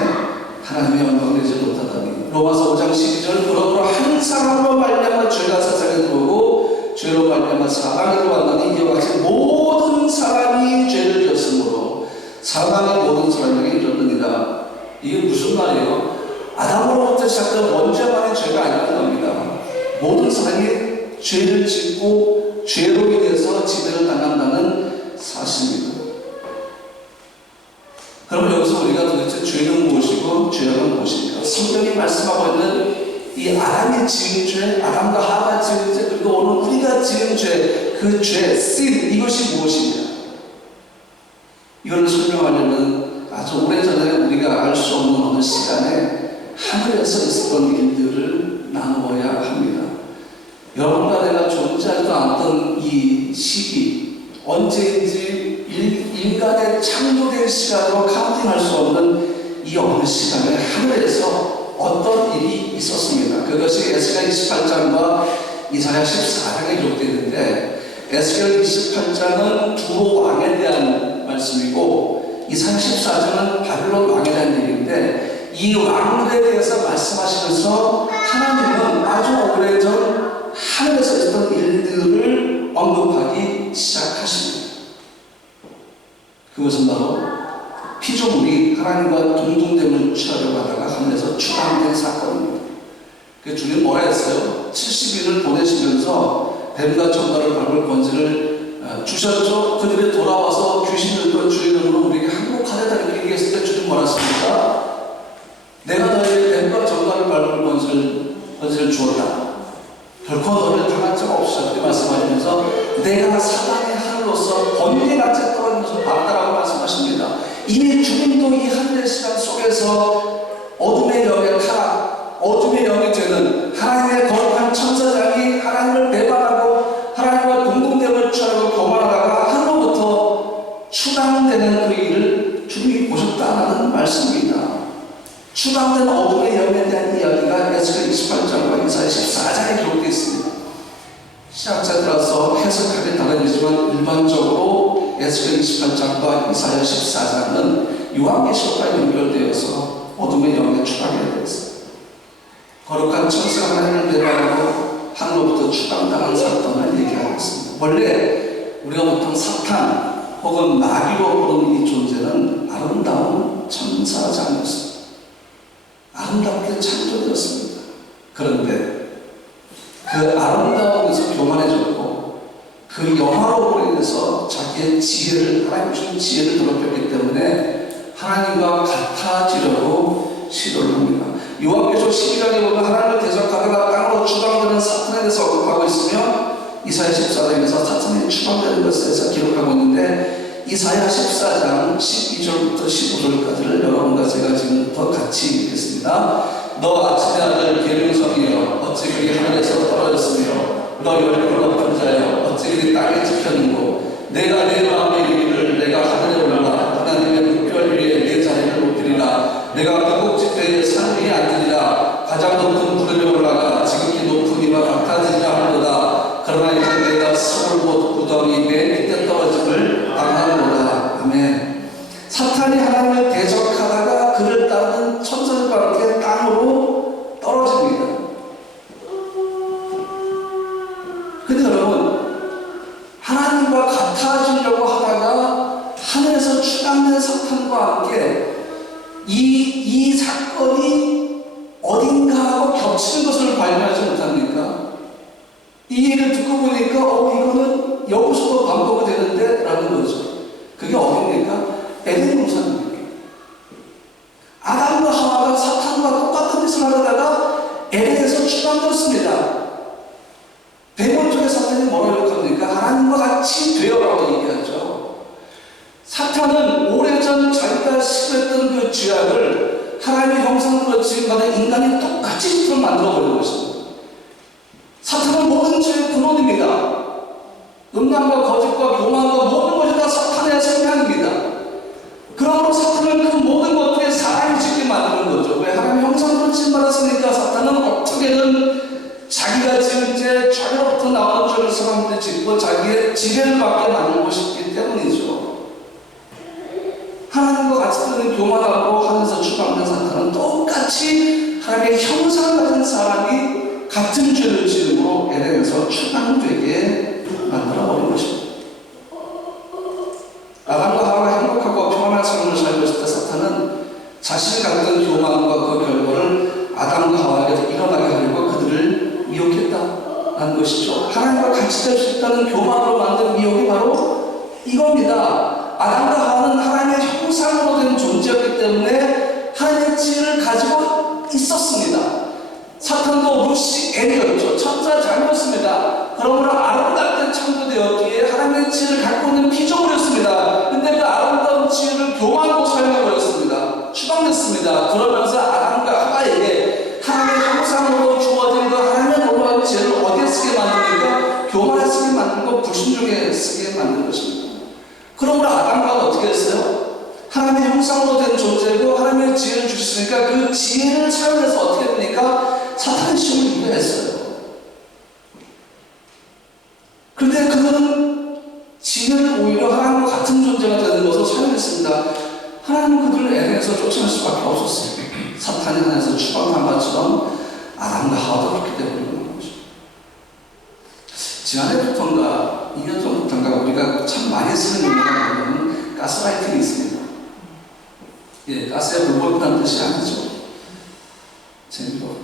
하나님의 영광을 내지 못하다니. 로마서 5장 12절 그러므로 한 사람으로 말미암아 죄가 세상에 들어오고 죄로 말미암아 사망에 들어왔나니 이와 같이 모든 사람이 죄를 지었으므로 사망이 모든 사람에게 이르느니라. 이게 무슨 말이에요? 아담으로부터 시작된 원죄만의 죄가 아니라는 겁니다. 모든 사람이 죄를 짓고 죄로 인해서 지배를 당한다는 사실입니다. 그럼 여기서 우리가 도대체 죄는 무엇이고 죄악은 무엇입니까? 성경이 말씀하고 있는 이 아담이 지은 죄, 아담과 하와가 지은 죄, 그리고 오늘 우리가 지은 죄, 그 죄, sin, 이것이 무엇이냐? 이걸 설명하려면 아주 오래전에 우리가 알 수 없는 어느 시간에 하늘에서 있었던 일들을 나누어야 합니다. 여러분과 내가 존재하지도 않았던 이 시기, 언제인지 인간의 창조된 시간으로 카운팅할 수 없는 이 어느 시간에 하늘에서 어떤 일이 있었습니다. 그것이 에스겔 28장과 이사야 14장에 기록되어 있는데 에스겔 28장은 두로 왕에 대한 말씀이고 이사야 14장은 바빌론 왕에 대한 얘기인데 이 왕들에 대해서 말씀하시면서 하나님은 아주 오래전 하늘에서 있었던 일들을 언급하기 시작하십니다. 그것은 바로 피조물이 하나님과 동등됨을 취하려고 하다가 하늘에서 추방된 사건입니다. 그래서 주님 뭐라 했어요? 70일을 보내시면서 뱀과 정갈을 밟을 권세를 주셨죠. 그들이 돌아와서 귀신들도 주의 이름으로 우리에게 항복하겠다 이렇게 얘기했을 때 주님 뭐라 했습니까? 내가 너에게 뱀과 정갈을 밟을 권세를 주었다. 결코 너를 당할 자가 없어. 그렇게 말씀하시면서 내가 사단의 하늘로서 번개같이 떨어진 것을 봤다라고 말씀하십니다. 이미 주님도 이 하늘의 시간 속에서 어둠의 영의 타락, 어둠의 영의 죄는 하나님의 거룩한 천사장이 하나님을 배반하고 하나님과 동등됨을 취하고 교만하다가 하늘로부터 추방되는 그 일을 주님이 보셨다는 말씀입니다. 추방된 어둠의 영에 대한 이야기가 에스겔 28장과 이사야 14장에 기록되어 있습니다. 신학자들로서 해석하기 다르지만 일반적으로 에스겔 28장과 이사야 14장은 요한계시록과 연결되어서 어둠의 영에 추방하게 되었어요. 거룩한 천사가 하나님을 배반하고 하늘로부터 추방당한 사건을 얘기하고 있습니다. 원래 우리가 보통 사탄 혹은 마귀로 부르는 이 존재는 아름다운 천사장이었습니다. 아름답게 창조되었습니다. 그런데 그 아름다움에서 교만해졌고 그 영화로움으로 인해서 자기의 지혜를, 하나님 주신 지혜를 더럽혔기 때문에 하나님과 같아지려고 시도를 합니다. 요한계시록 12장에 보면 하나님을 대적하다가 땅으로 추방되는 사탄에 대해서 언급하고 있으며 이사야 14장에서 사탄이 추방되는 것에 대해서 기록하고 있는데 이사야 14장 12절부터 15절까지를 여러분과 제가 지금부터 같이 읽겠습니다. 너 아침의 아들 계명성이여 어찌 그리 하늘에서 떨어졌으며 너 열불 높은 자여 어찌 그리 땅에 집혔는고 내가 내 마음에 이르기를 내가 하늘에 올라 하나님의 묵별 위에 내 자리를 높이리라 내가 북극 지대의 산 위에 앉으리라 가장 높은 구름에 올라가 지극히 높은 이와 같아지리라 하노다 그러나 이제 내가 서울봇 구덩이 맨 밑에 떨어짐을 당하노라. 아멘. 사탄이 하나님을 대적하다가 그를 따르는 천사들과 함께 땅으로 떨어집니다. 근데 여러분, 하나님과 같아지려고 하다가 하늘에서 추방된 사탄과 함께 이 사건이 어딘가 하고 겹치는 것을 발견하지 못합니까? 이 얘기를 듣고 보니까 이거는 여기서도 반복이 되는데 라는 거죠. 그게 어딥니까? 에덴 동산입니다. 아담과 하와가 사탄과 똑같은 짓을 하다가 에덴에서 추방되었습니다. 대본 쪽에 사탄이 뭐라고 욕합니까? 하나님과 같이 되어라고 얘기하죠. 사탄은 오래전 자기가 시도했던 그 죄악을 하나님의 형상으로 지음받은 인간이 똑같이 만들어버리는 것입니다. 사탄은 모든 죄의 근원입니다. 음란과 거짓과 교만과 모든 것이 다 사탄의 성향입니다. 그러므로 사탄은 그 모든 것들에 사람이 짓게 만드는 거죠. 왜? 하나님의 형상으로 지음받았으니까 사탄은 어떻게든 자기가 지은 죄, 자기로부터 나오는 죄를 사람들이 짓고 자기의 지배를 받게 만들고 싶기 때문이죠. 하나님과 같이 뜨는 교만하고 하늘에서 추방된 사탄은 똑같이 하나님의 형상을 가진 사람이 같은 죄를 지음으로 에덴에서 추방되게 만들어버린 것입니다. 아담과 하와가 행복하고 평안한 삶을 살고 있을 때 사탄은 자신이 갖던 교만과 그 결과를 아담과 하와에게서 일어나게 하려고 그들을 미혹했다는 것이죠. 하나님과 같이 될 수 있다는 교만으로 만든 미혹이 바로 이겁니다. 아담과 하와는 하나님의 형상으로 된 존재였기 때문에 하나님의 지혜를 가지고 있었습니다. 사탄도 루시 엘이었죠. 천사장이었습니다. 그러므로 아름답게 창조되었기에 하나님의 지혜를 갖고 있는 피조물이었습니다. 근데 그 아름다운 지혜를 교만으로 사용해버렸습니다. 추방됐습니다. 그러면서 아담과 하와에게 하나님의 형상으로 주어진 그 하나님의 놀라운 지혜를 어디에 쓰게 만드니까 교만에 쓰게 만들고 불신중에 쓰게 만든 것입니다. 그러므로 아담과 어떻게 했어요? 하나님의 형상으로 된 존재고 하나님의 지혜를 주셨으니까 그 지혜를 사용해서 어떻게 됩니까? 사탄의 시험을 이겨냈어요. 그런데 그들은 지혜를 오히려 하나님과 같은 존재가 되는 것을 사용했습니다. 하나님은 그들을 에덴에서 쫓아낼 수밖에 없었어요. 사탄이 하나님에서 추방한 것처럼 아담과 하와도 그렇게 되어버리는 거죠. 지난해부터인가 2년 전부터인가 우리가 참 많이 쓰는 용어가 뭐냐면 가스라이팅이 있습니다. 예, 가스에 물 붓는다는 뜻이 아니죠. 재미로.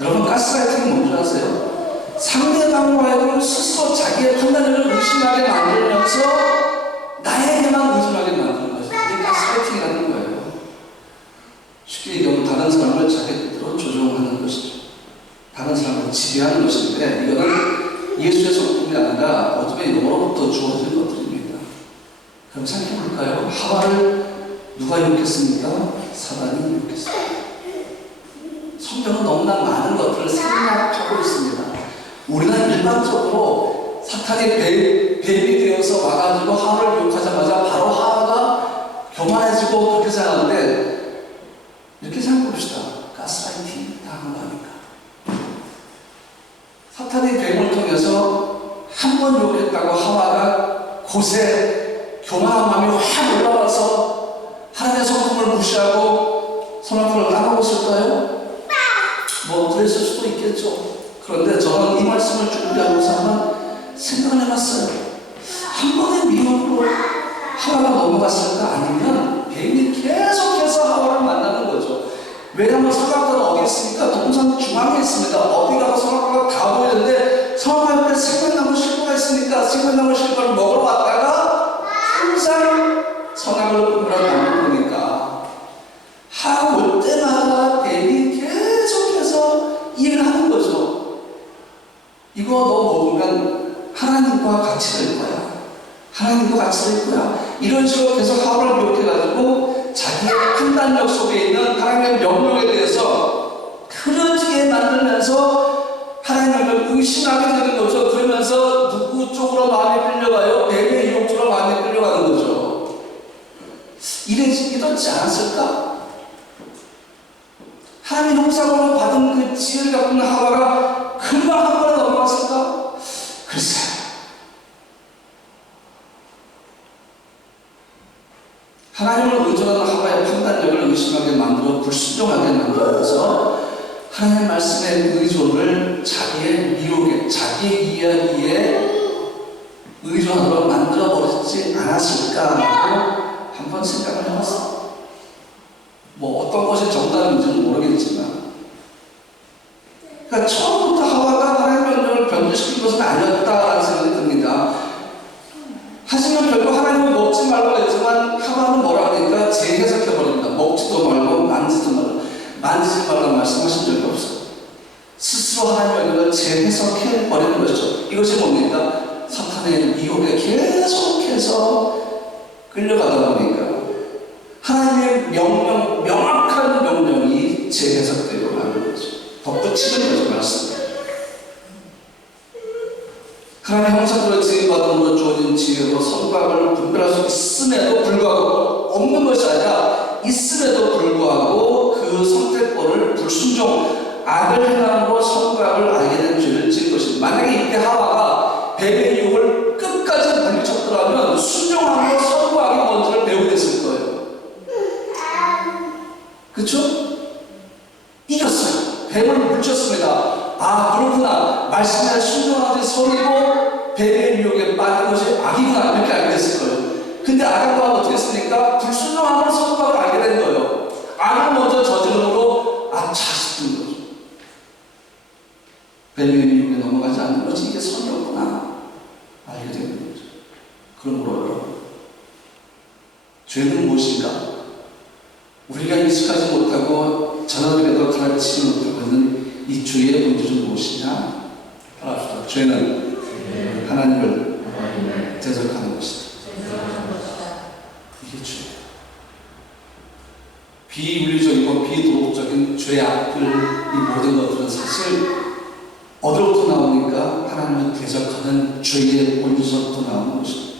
여러분, 가스라이팅이 뭔지 아세요? 상대방과 하여금 스스로 자기의 판단력을 의심하게 만들면서 나에게만 의존하게 만드는 것이 이게 가스라이팅이라는 거예요. 쉽게 얘기하면 다른 사람을 자기 뜻대로 조종하는 것이죠. 다른 사람을 지배하는 것인데 이거는 예수의 성품이 아니라 어둠의 영으로부터 주어진 것들입니다. 그럼 생각해 볼까요? 하와를 누가 유혹했습니까? 사단이 유혹했습니다. 성경은 너무나 많은 것들을 생략하고 있습니다. 우리는 일반적으로 사탄이 뱀이 되어서 와가지고 하와를 유혹하자마자 바로 하와가 교만해지고 그렇게 생각하는데 이렇게 생각해봅시다. 가스라이팅 당한 거 아닌가? 사탄이 뱀을 통해서 한 번 유혹했다고 하와가 곳에 교만한 마음이 확 올라와서 하나님의 성품을 무시하고 선악과를 따먹었을까요? 뭐 그랬을 수도 있겠죠. 그런데 저는 이 말씀을 준비하면서 한번 생각을 해봤어요. 한 번의 미혹으로 하와가 넘어갔을까? 아니면 뱀이 계속해서 하와를 만나는 거죠. 왜냐하면 선악과는 어디 있습니까? 동산 중앙에 있습니다. 어디 가서 선악과가 다 보이는데 선악과 옆에 생명나무 실과가 있으니까 생명나무 실과를 먹으러 왔다가 항상 선악을 꾸미러 나무 보니까 하와 올 때마다 뱀이 계속해서 이해를 하는 거죠. 이거 너 먹으면 하나님과 같이 될 거야. 하나님과 같이 될 거야. 이런 식으로 계속 하와를 미혹해가지고 자기의 판단력 속에 있는 하나님의 명령에 대해서 그러지게 만들면서 하나님을 의심하게 되는 거죠. 그러면서 누구 쪽으로 마음이 끌려가요? 뱀의 유혹 쪽으로 마음이 끌려가는 거죠. 이러지 않았을까? 하나님의 형상으로 받은 그 지혜를 갖고 있는 하와가 금방 한 번에 넘어갔을까? 글쎄요. 하나님을 의존하는 하와의 판단력을 의심하게 만들어 불순종하게 만들어서 하나님의 말씀의 의존을 자기의 미혹에, 자기의 이야기에 의존하도록 만들어버리지 않았을까라고 한번 생각을 해봤어요. 뭐 어떤 것이 정답인지는 모르겠지만, 그러니까 처음부터 하와가 하나님의 명령을 변질시킨 것은 아니었다라는 생각이 듭니다. 하지만 결국 하나님은 먹지 말라고 했지만 하와는 뭐라 하니까 재해석해버립니다. 먹지도 말고 만지지도 말라. 만지지 말라는 말씀하신 적이 없어요. 스스로 하나님의 명령을 재해석해버리는 것이죠. 이것이 뭡니까? 사탄의 미혹에 계속해서 끌려가다 보니까 하나님의 명령, 명확한 명령이 재해석되고 하는 거죠. 덧붙이는 거죠, 말씀. 하나님의 형상으로 지음받음으로 주어진 지혜로 선과 악을 분별할 수 있음에도 불구하고, 없는 것이 아니라 있음에도 불구하고 그 선택권을 불순종, 악을 행함으로 선과 악을 알게 된 죄를 지은 것입니다. 만약에 이때 하와가 뱀의 유혹을 끝까지 물리쳤더라면 순종함으로 선과 악이 뭔지를 배우게 됐을 거예요. 그렇죠? 이겼어요. 뱀을 물리쳤습니다. 아, 그렇구나. 말씀에 순종하지 선이고 뱀의 유혹에 빠진 것이 악이구나. 이렇게 알게 됐을 거예요. 근데 아담과 어떻게 했습니까? 불순종함으로 선과 악을 알게 된 거예요. 악을 먼저 저지름으로 아차 싶은 거죠. 뱀의 유혹에 넘어가지 않는 것이 이게 선이었구나. 알게 되는 거죠. 그러므로 여러분, 죄는 무엇인가? 우리가 익숙하지 못하고 전하들에도 가르치지 못하고 있는 이 죄의 본질은 무엇이냐? 따라합시다. 죄는 하나님을 대적하는 것이다. 이게 죄예요. 비윤리적이고 비도덕적인 죄악들, 이 모든 것들은 사실 어디로부터 나오니까 하나님을 대적하는 죄의 본질서부터 나오는 것입니다.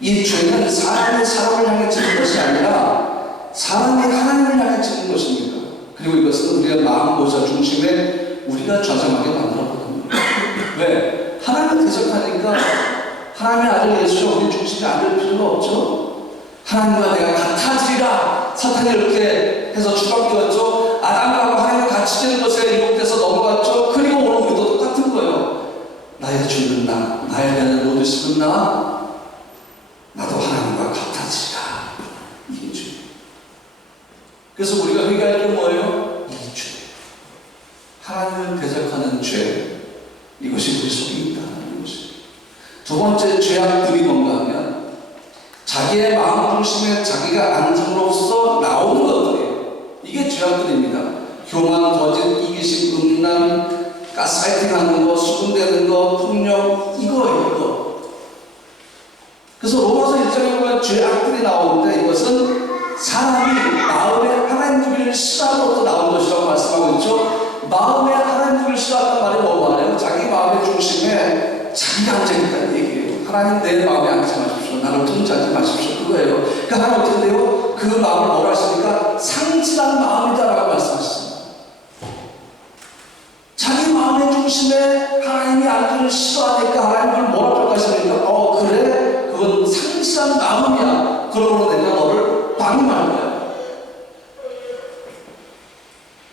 이 죄는 사람이 사람을 향해 짓는 것이 아니라 사람이 하나님을 향해 짓는 것입니다. 그리고 이것은 우리의 마음 모자 중심에 우리가 좌정하게 만들어버립니다. 왜? 하나님을 대적하니까 하나님의 아들 예수가 우리 중심에 앉을 필요가 없죠. 하나님과 내가 같아지리라. 사탄이 이렇게 해서 추방되었죠. 아담과 하나님과 같이 되는 것에 유혹돼서 넘어갔죠. 그리고 오늘 우리도 똑같은 거예요. 나의 죽는 나, 나에 대한 모든 식은 나, 나도 하나님과 같아지리라. 이게 죄. 그래서 우리가 회개할 게 뭐예요? 이 죄. 하나님을 대적하는 죄. 이것이 우리 속에 있다는 것입니다. 두 번째 죄악들이 뭔가 하면 자기의 마음 중심에 자기가 안정으로서 나오는 것들이에요. 이게 죄악들입니다. 교만, 거짓, 이기심, 음란, 가스라이팅하는 거, 수군대는 거, 폭력, 이거예요, 이거. 그래서 로마서 1장에 보면 죄악들이 나오는데 이것은 사람이 마음에 하나님 주기를 싫어함으로부터 나온 것이라고 말씀하고 있죠. 마음에 하나님 주기를 싫어한다는 말이 뭐 말이에요? 자기 마음의 중심에 자기가 앉아있다는 얘기예요. 하나님 내 마음에 앉지 마십시오. 나를 통제하지 마십시오. 그거예요. 그러니까 하나님 어떻게 돼요? 그 마음을 뭐라 하십니까? 상실한 마음이다라고 말씀하셨습니다. 자기 마음 마음의 중심에 하나님이 앉기를 싫어하니까 하나님을 뭐라고 하십니까? 그래? 그건 상실한 마음이야. 그러므로 내가 너를 방임할 거야.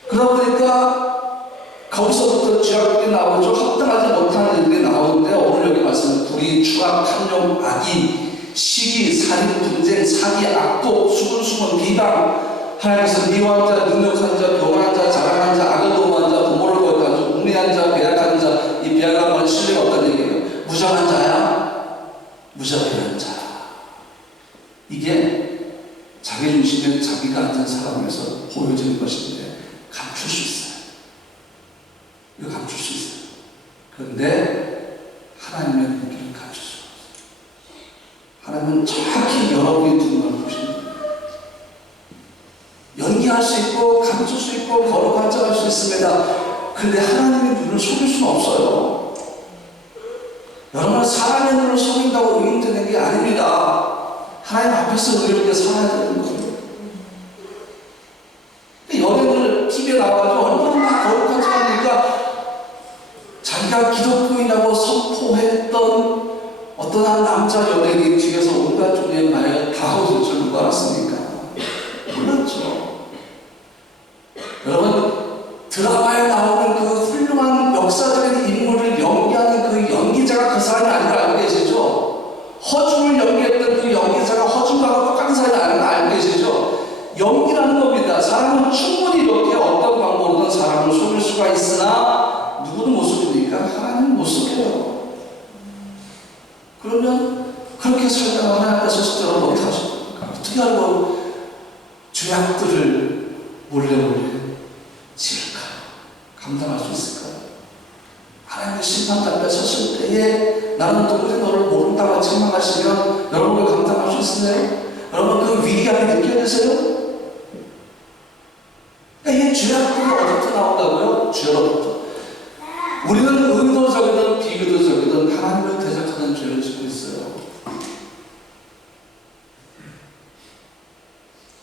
그러다 보니까 거기서부터 죄악이 나오죠. 합당하지 못하는 일이 나오는데 오늘 여기 말씀은 불의, 추악, 탐욕, 악의, 시기, 살인, 분쟁, 사기, 악독, 수근수근, 비방, 하나님께서 미워한 자, 능력한 자, 교만한 자, 자랑한 자, 악을 도모한 자, 부모를 거역한 자, 웅매한 자, 배약한 자. 이 배약한 건 신뢰가 없다는 얘기예요. 무정한 자야, 무정한 자. 이게 자기 중심에 자기가 앉은 사람에서 보여지는 것인데 감출 수 있어요. 이거 감출 수 있어요. 그런데 하나님의 눈길은 감출 수 없어요. 하나님은 정확히 여러분의 눈을 보십니다. 연기할 수 있고 감출 수 있고 거룩한 척할 수 있습니다. 그런데 하나님의 눈을 속일 수는 없어요. 여러분 사람의 눈을 속인다고 의인되는 게 아닙니다. 하나님 앞에서 의롭게 살아야 되는 거예요. 연예인들 TV에 나와가지고 얼마나 거룩한 척하니까 자기가 기독교인이라고 선포했던 어떤 한 남자 연예인이 뒤에서 온갖 종류의 말을 다 하고 있을 줄 누가 알았습니까? 몰랐죠. 여러분 드라마에 나오는 그 훌륭한 역사적인 인물을 연기하는 그 연기자가 그 사람이 아닌 걸 알고 계시죠? 허중을 연기했던 그 연기자가 허중과도 똑같은 사람이 아닌 걸 알고 계시죠? 연기라는 겁니다. 사람은 충분히 이렇게 어떤 방법으로든 사람을 속일 수가 있으나 누구는 못 속입니까? 하나님은 못 속여요. 그러면 그렇게 살다가 하나님 앞에서 스스로 못하십니까? 어떻게 알고 죄악들을 몰래 지을까? 감당할 수 있을까요? 하나님의 심판대 앞에 섰을 때에 나는 도무지 너를 모른다고 책망하시면 여러분을 감당할 수 있으세요? 여러분 그 위기감이 느껴지세요? 이 죄악들이 어디부터 나온다고요? 죄로부터. 우리는 의도적이든 비의도적이든 하나님을 대적하는 죄를 짓고 있어요.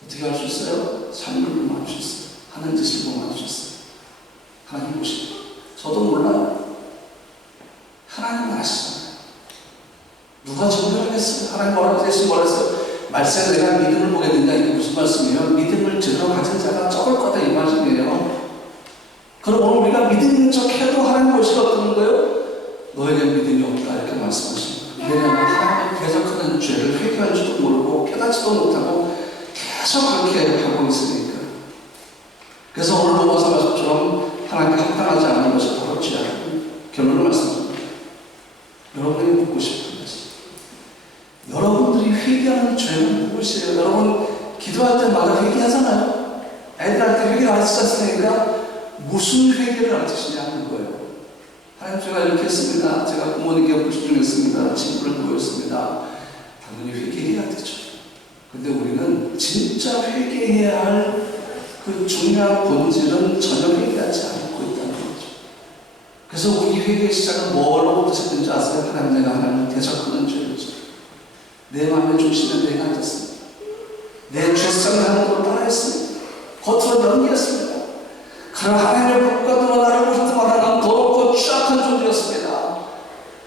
어떻게 할 수 있어요? 삶을 범할 수 있어요. 하는 짓을 범할 수 있어요. 하나님 보시죠. 저도 몰라요. 하나님은 아시잖아요. 누가 정결하겠어요? 하나님 뭐라고 대신 뭐랬어요? 말세에 내가 믿음을 보게 된다. 이게 무슨 말씀이에요? 믿음을 제대로 가진 자가 적을 거다 이 말씀이에요. 그럼 오늘 우리가 믿음 있는 척 해도 하나님 보시가 어떤 거예요? 너에게 믿음이 없다 이렇게 말씀하십니다. 왜냐하면 하나님을 대적하는 죄를 회개할 줄도 모르고 깨닫지도 못하고 계속 그렇게 하고 있으니까. 그래서 오늘 로마서 말씀처럼 하나님께 합당하지 않은 것이 바로 죄악입니다. 결론을 말씀드립니다. 여러분에게 묻고 싶은 것이 여러분들이 회개하는 죄는 무엇이에요? 여러분 기도할 때마다 회개하잖아요. 애들한테 회개를 안 하셨으니까 무슨 회개를 안 하시냐는 거예요. 하나님 제가 이렇게 했습니다. 제가 부모님께 불순종했습니다. 친구를 보였습니다. 당연히 회개해야 되죠. 근데 우리는 진짜 회개해야 할 그 중요한 본질은 전혀 회개하지 않고 있다는 거죠. 그래서 우리 회개의 시작은 뭘로부터 시작된지 아세요? 하나님 내가 하나님을 대적하는 죄를 져요. 내 마음의 중심에 내가 앉았습니다. 내 죄성을 하는 걸 따라했습니다. 겉으로 연기했습니다. 그러나 하나님의 법과 누가 나를 보실 때마다 난 더럽고 취약한 존재였습니다.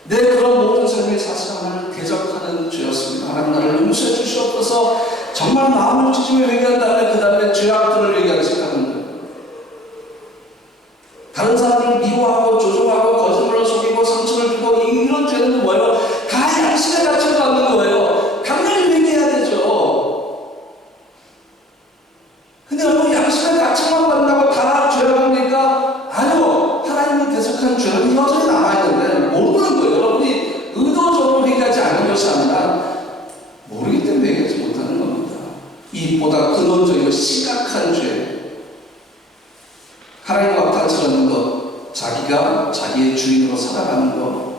내 그런 모든 삶의 사실 하나님을 대적하는 죄였습니다. 하나님 나를 용서해 주시옵소서. 정말 마음을 찢으며 회개한 다음에 그 다음에 죄악들을 얘기하기 시작하는 거예요. 다른 사람을 미워하고 조종하고 거짓말로 속이고 상처를 주고 이런 죄는 뭐예요? 다 양심의 가치를 갖는 거예요. 당연히 회개해야 되죠. 근데 여러분 양심의 가치만 갖는다고 다 죄를 합니까? 아니요. 하나님을 대적한 죄는 여전히 남아있는데 모르는 거예요. 여러분이 의도적으로 회개하지 않은 것이 아니라 모르기 때문에 회개하지 못하는 겁니다. 이보다 근원적이고 심각한 죄, 하나님과 단절하는 것, 자기가 자기의 주인으로 살아가는 것.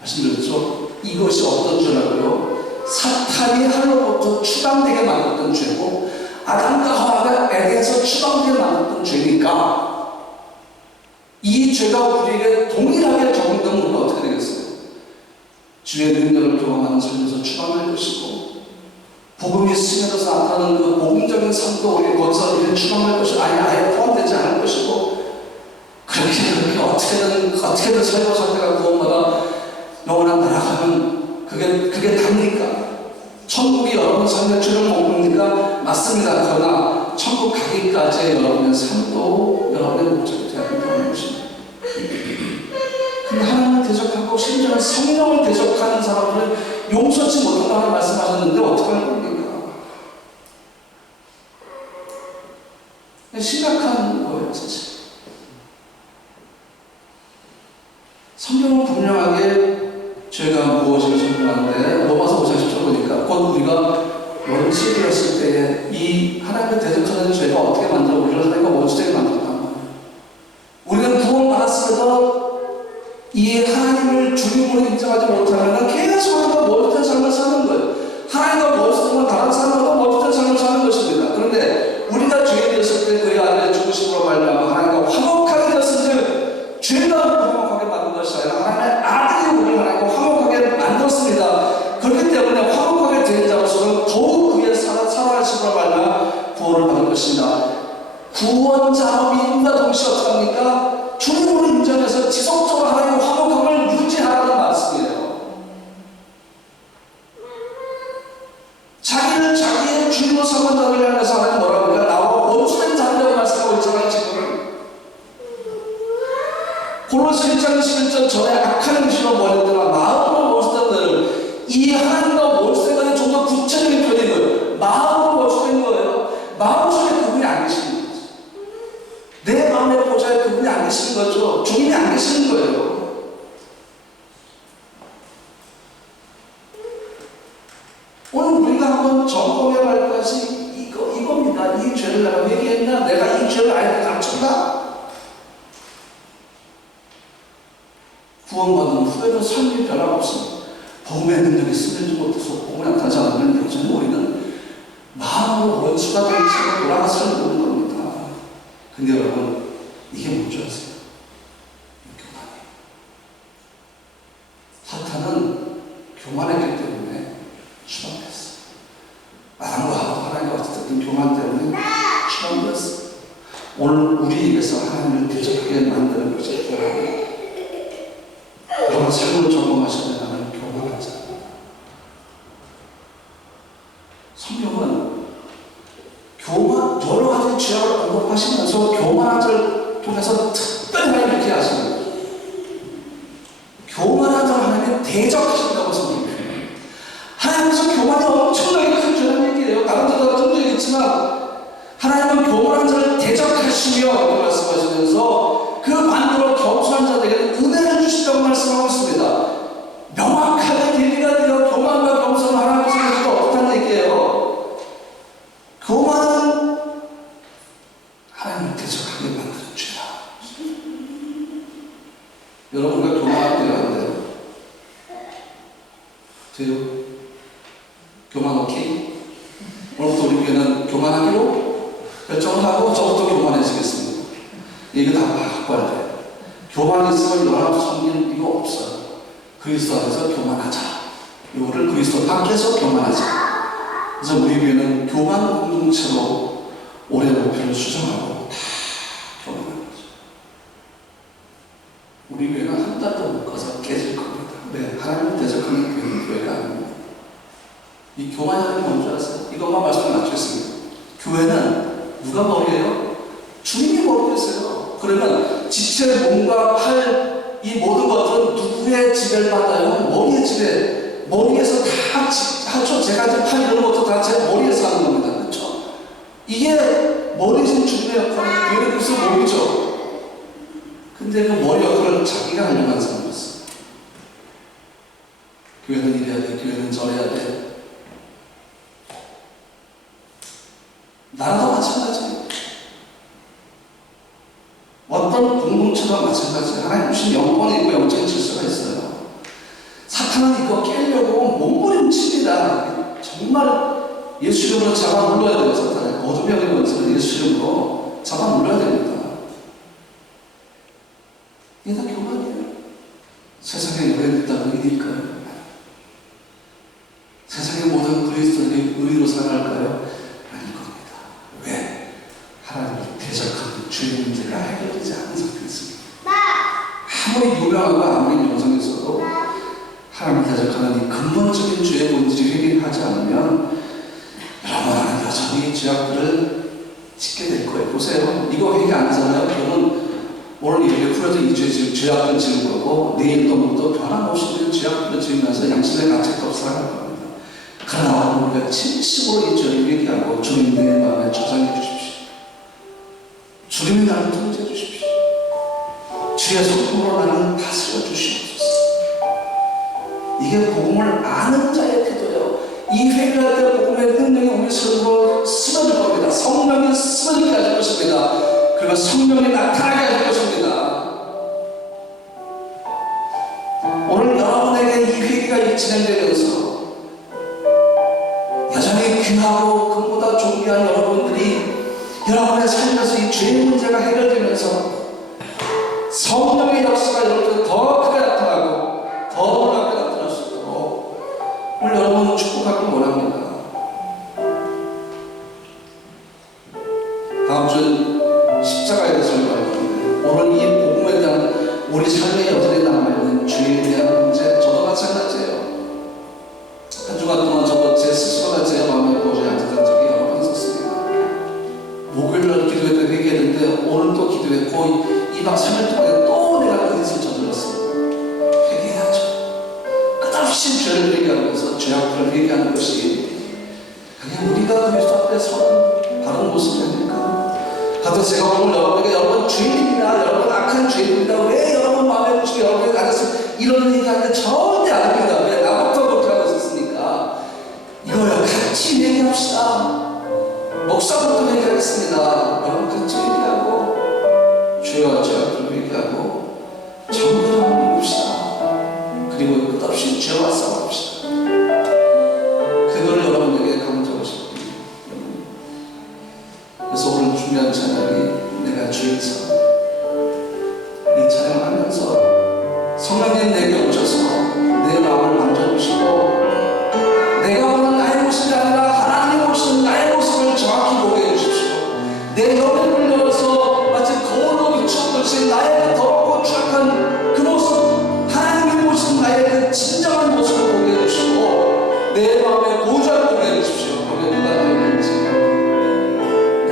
말씀드렸죠? 이것이 어떤 죄라고요? 사탄이 하늘로부터 추방되게 만들었던 죄고 아담과 하와가 에덴에서 추방되게 만들었던 죄니까 이 죄가 우리에게 동일하게 적용되면 우리가 어떻게 되겠어요? 주의 능력을 경험하는 삶에서 추방할 것이고 복음이 스며들어서 나타나는 그 복음적인 삶도 우리 거기서 우리는 추방할 것이 아예 포함되지 않을 것이고 그래 그렇게 어떻게든 살고 살다가 무엇마다 영원한 나라 가면 그게 답니까? 천국이 여러분 삶의 주를 먹습니까? 맞습니다. 그러나 천국 가기까지의 여러분의 삶도 여러분의 목적이 되어야 한다는 것입니다. 근데 하나님을 대적하고 심지어 성령을 대적하는 사람들을 용서치 못한다고 말씀하셨는데 어떡할 겁니까? 심각한 거예요, 사실. 성경은 분명하게 죄가 무엇을 설명하는데 로마서 5장 10절 보니까 곧 우리가 원수되었을 때에 이 하나님을 대적하는 죄가 어떻게 만들어 우리를 하나님과 원수되게 만들었단 말이에요. 우리는 구원받았음에도 이 하나님을 주님으로 인정하지 못하면 계속 하나님과 원수된 삶을 사는 거예요. 하나님과 원수되면 다른 사람과 원수된 삶을 사는 것입니다. 그런데 우리가 죄에 되었을 때 그의 아들의 죽으심으로 말미암아 하나님과 화목하게 되었은즉 죄가 화목하게 만든 것이 아니라 하나님의 아들이 우리를 하나님과 화목하게 만들었습니다. 그렇기 때문에 화목하게 된 자로서는 더욱 그의 살아가심으로 말미암아 구원을 받은 것입니다. 구원자로 믿음과 동시에 어떻게 합니까? 주님으로 인정해서 지속적으로 하나님의 화목함을 유지하라는 말씀이에요. 자기를 자기의 주님으로 삼은 자를 향해서 하나님 뭐라고 합니까? 나와 원수된 자라고 말씀하고 있잖아요, 지금. 골로새 1장 11절 전에 악한 행실로 모였더라 마음으로 원수된 자를 이 하나님과 원수된 자는 좀 더 구체적인 표현인 거예요. 마음으로 원수된 거예요. 마음속에 그분이 안 계시는 거예요. 내 마음의 보좌에 그분이 안 계시는 거죠. 주님이 안 계시는 거예요. 오늘 우리가 한번 점검해 볼 것이 이겁니다. 이 죄를 내가 회개했나? 내가 이 죄를 아예 감췄나? 구원받은 후에도 삶이 변함없습니다. 복음의 능력이 쓰여지지 못해서 복음이 나타나지 않는 여전히 우리는 마음으로 원수가 된 채로 돌아가서 살고 있는 겁니다. 근데 여러분, 이게 뭔지 아세요? 교만이에요. 사탄은 교만했기 때문에 추방됐어요. 아담과 하나님과 어쨌든 교만 때문에 추방됐어요. 오늘 우리에게서 하나님을 대적하게 만드는 것이 교만이에요. 여러분 삶을 점검하시면 나는 교만하지 않는다. 성경은 교만, 여러 가지 죄악을 언급하시면서 교만한 자를 통해서 특별히 이렇게 하십니다. 교만한 자를 하나님이 대적하신다고 성경입니다. 하나님께서 교만이 엄청나게 큰 죄라는 얘기예요. 다른 자들과 좀 얘기했지만 하나님은 교만한 자를 대적하시며 이렇게 말씀하시면서 그 반대로 겸손한 자들에게 은혜를 주시다고 말씀하고 있습니다. 명확하게 대비가 되어 교만과 겸손을 하나님께서 해주기가 어떻다는 얘기예요. 교만은 하나님을 대적하게 만드는 죄다. 여러분과 교만할 때가 안 돼요? 돼요? 교만 오케이? 오늘부터 우리 교회는 교만하기로 결정을 하고 저부터 교만해지겠습니다. 이거 다 바꿔야 돼요. 교만 있으면 연합 성경 이거 없어요. 그리스도 안에서 교만하자. 이거를 그리스도 밖에서 교만하자. 그래서 우리 교회는 교만 공동체로 올해 목표를 수정하고 다 교만하는 거죠. 우리 교회는 한 달도 못 가서 깨질 겁니다. 네, 하나님을 대적하는 교회가 아닙니다. 이 교만이라는 게 뭔지 아세요? 이것만 말씀을 마치겠습니다. 교회는 누가 머리예요? 주님이 머리였어요. 그러면 지체, 몸과 팔, 이 모든 것들은 누구의 지배를 받아요? 머리의 지배. 머리에서 다 하죠. 제가 이제 팔 이런 것도 다 제 머리에서 하는 겁니다. 그렇죠? 이게 머리신 주님의 역할이 교회는 그래서 몸이죠. 근데 그 머리 역할을 자기가 하려고 하는 사람이었어요. 교회는 이래야 돼. 교회는 저래야 돼. 나라도 마찬가지예요. 어떤 공동체도 마찬가지예요. 하나님 주신 영권이 있고 영적인 질서가 있어요. 사탄은 이거 깨려고 몸부림칩니다. 정말 예수 이름으로 잡아 물러야 돼요. 사탄은 어둠의 원수는 예수 이름으로 잡아 물러야 됩니다. 이게 다 교만이에요. 세상에 오래됐다고 의일까요? 세상의 모든 그리스도인이 의로 살아갈까요? 아닐 겁니다. 왜? 하나님을 대적하는 주의 문제가 해결되지 않은 상태에 있습니다. 아무리 유명하고 아무리 명성있어도 하나님 대적하는 이 근본적인 죄의 본질이 회개하지 않으면 여러분은 여전히 죄악들을 짓게 될 거예요. 보세요. 이거 회개 안 하잖아요. 그러면 오늘 이렇게 풀어져 이 죄악을 지을 거고 내일도 모두 변함없이 죄악들을 지으면서 양심의 가책도 살아갈 겁니다. 그러나 우리가 진심으로 이 죄를 회개하고 주님 내 마음에 저장해 주십시오. 주님이 나를 통제해 주십시오. 주의 성품으로 나를 다스려 주시옵소서. 이게 복음을 아는 자의 태도예요. 이 회개할 때 복음의 능력이 우리 삶으로 스며들 겁니다. 성령이 스며들게 하실 것입니다. 그리고 성령이 나타나게 하실 것입니다. 오늘 여러분에게 이 회개가 진행되면서 여전히 귀하고 그보다 존귀한 여러분들이 여러분의 삶에서 이 죄의 문제가 해결되면서 성령의 역사가 여러분들 더 크게 나타나고 더 놀랍게 나타날 수 있도록 오늘 여러분을 축복하기 원합니다. 다음 주 십자가에 대해서 설명할 건데 오늘 이 복음에 대한 우리 삶에 여전히 남아있는 죄에 대한 문제 저도 마찬가지예요. 한 주간 동안 저도 제 스스로가 제 마음에 보지 않았던 적이 여러 번 있었습니다. 목요일날 기도회 때 회개했는데 오늘 또 기도했고 2박 3일 동안에 또 내가 그 짓을 저질렀습니다. 회개해야죠. 끝없이 죄를 회개하면서 죄악들을 회개하는 것이 그냥 우리가 그리스도 앞에 서는 바른 모습이 아닐까. 하여튼 제가 오늘 여러분에게 여러분 죄인입니다. 여러분 악한 죄인입니다. 왜 여러분 마음에 묻히고 여러분이 가졌으면 이런 얘기하는데 절대 아닙니다. 왜 나부터 그렇게 하고 있었으니까. 이거요 같이 얘기합시다. 목사부터 얘기하겠습니다. 여러분 같이 얘기하고 죄와 죄악을 회개하고 정결함을 이룹시다. 그리고 끝없이 죄와 싸웁시다. 그걸 여러분에게 강조하고 싶습니다. 그래서 오늘 중요한 찬양이 내가 주인사 이 찬양하면서 성령님 내게 오셔서 내 마음을 만져주시고 내가 보는 나의 모습이 아니라 하나님이 보시는 나의 모습을 정확히 보게 해주십시오. 내 영혼을 열어서 마치 거울로 비추었듯이 나의 더럽고 추악한 그 모습 하나님이 보시는 나의 그 진정한 모습을 보게 해주시고 내 마음의 보좌를 보게 해주십시오. 거기에 누가 되었는지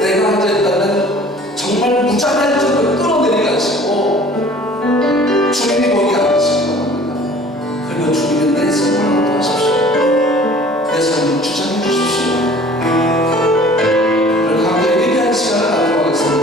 내가 앉아있다면 정말 무장한 적을 끌어내리게 하시고 주님이 거기 앉으시기 바랍니다. 그리고 주님은 내 삶을 인도하십시오. 내 삶을 주장해 주십시오. 그리고 함께 예배한 시간을 갖도록 하겠습니다.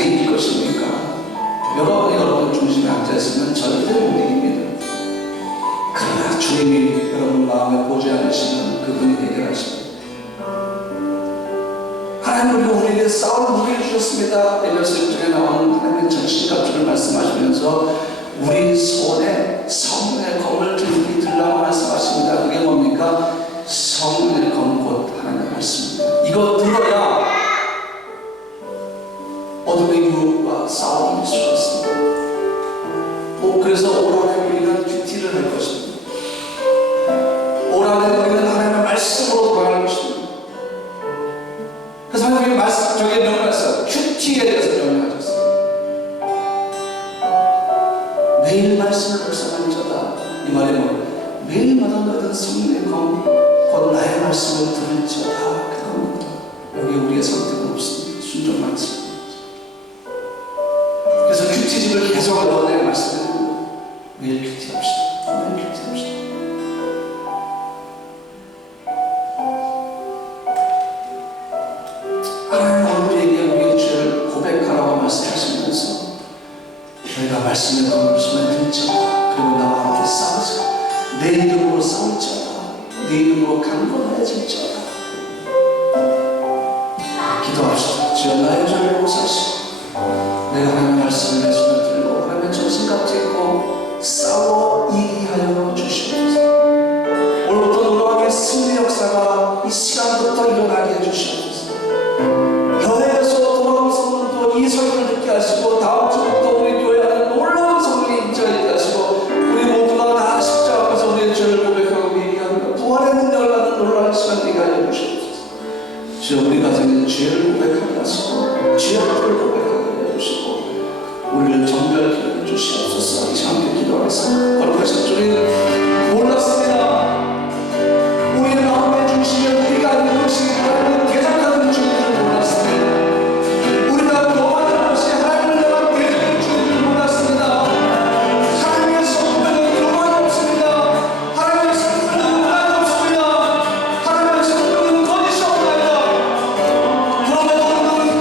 어떻게 이길 것입니까? 여러분이 여러분 중심에 앉아있으면 절대 못 이깁니다. 그러나 주님이 여러분 마음에 보지 않으시면 그분이 해결하십니다. 하나님 우리에게 싸울 무기를 주셨습니다. 에베소 6장에 나오는 하나님의 전신갑주를 말씀하시면서 우리 손에 성령의 검을 들라고 말씀하십니다. 그게 뭡니까? 성령의 검 곧 하나님의 말씀입니다. 이거 들어야 어둠의 유혹과 싸움을 수 있습니다. 그래서 올 한해 우리는 큐티를 할 것입니다. 올 한해 우리는 하나님의 말씀으로 돌아갈 것입니다. 그래서 하나님의 말씀, 저게 명령했어요. 큐티에 대해서 명령하셨어요. 매일 말씀을 묵상하는 자다. 이 말이 뭐예요? 매일마다 너희는 성령의 검, 곧 나의 말씀을 들을지어다. 그겁니다. 여기 우리의 선택은 없습니다. 순종만 있습니다. 그래서 큐티집을 계속 너희의 말씀을 매일 큐티합시다. 매일 큐티합시다. 하나님 우리에게 우리의 죄를 고백하라고 말씀하시면서 저희가 말씀의 검을 손에 들지어다. 그리고 나와 함께 싸우자. 내 이름으로 싸울지어다. 내 이름으로 강건해질지어다. 기도합시다. 주여 나의 죄를 용서하시고 내가 하나님의 말씀을 내 손에 들고 하나님의 정신같이 있고 싸워 이기게 하여 주시옵소서. 오늘부터 놀라운 승리 역사가 이 시간부터 일어나게 해주시옵소서. 여행에서 돌아온 성도도 이 설교를 듣게 하시고 다음 주부터 우리 교회 안에 놀라운 성령이 임재하게 하시고 우리 모두가 다 십자가 앞에서 우리의 죄를 고백하고 얘기하며 부활의 능력을 받는 놀라운 시간 되게 하여 주시옵소서. 주여 우리 가정에 죄를 고백하게 하시고 죄악들을 고백하게 하여 주시고 우리를 정결케 해주시옵소서. 이 함께 기도하겠습니다. 거룩하신 주님 몰랐습니다. 우리의 마음의 중심에 우리가 있는 것이 하나님을 대적하는 주님을 몰랐습니다. 우리가 도와주는 것이 하나님을 향한 대적인 주님을 몰랐습니다. 하나님의 성품에는 교만이 없습니다. 하나님의 성품에는 문화가 없습니다. 하나님의 성품에는 거짓이 없나이다. 그럼에도 우리는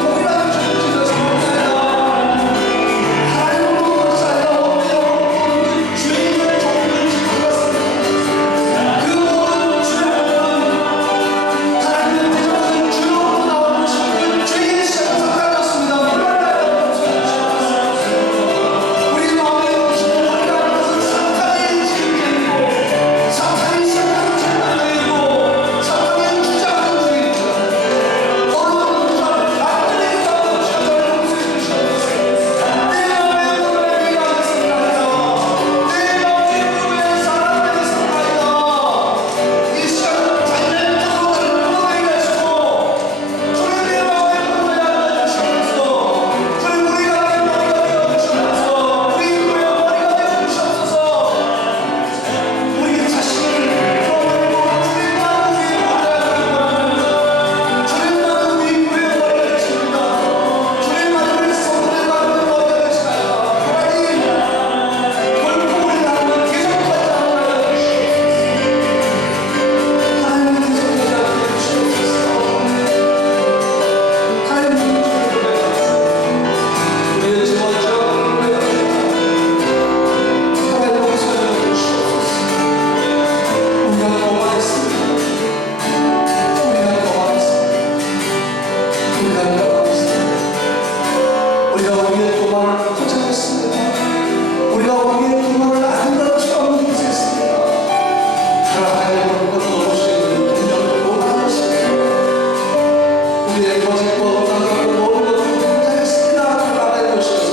동일한 주님 지켜서 없나이다. 하나님으로 감사하여 엎드려 주인의 종을 지켜봤습니다. 그 모든 죄악은 하나님을 대적하는 주로 나오는 그 죄의 시작부터 가졌습니다. 물러나야 우리 마음에 중심을 우리가 것은 사탄의 지혜이고 사탄이 시작하는 죄만이고 사탄의 주장하는 죄입니다. 어느 누구를 완전히 가는 죄를 용서해 주시옵소서. 내 마음의 문을 위하였습니다. 내 마음의 문을 사랑하게 했습니다. 이 시간은 단련적으로 들어가게 하시고 주님 내 마음의 문을 열어주시옵소서. 주님 우리가 내 머리가 되어주시옵소서. 우리 교회 머리가 되어주시옵소서. 우리 자신을 풀어버리고 주님만 우리 머리가 주님만 우리 교회 머리가 되십니다. 주님만 우리 성도의 마음의 머리가 되시나이다. 하나님 결코 우리 하나님을 대적하지 않게 주시옵소서. 하나님을 대적하지 않게 주시옵소서. 하나님을 우리의 지원자 하나님 용서해 주시옵소서. 우리가 거만했습니다. 우리가 우리의 교만을 포장했습니다. 우리가 우리의 교만을 아는 것처럼 인식했습니다. 그러나 하나님은 그것도 없이는 동력을 못하는 것입니다. 우리의 거짓과 오만과 모든 것을 포장했습니다. 그러나 하나님 오셔서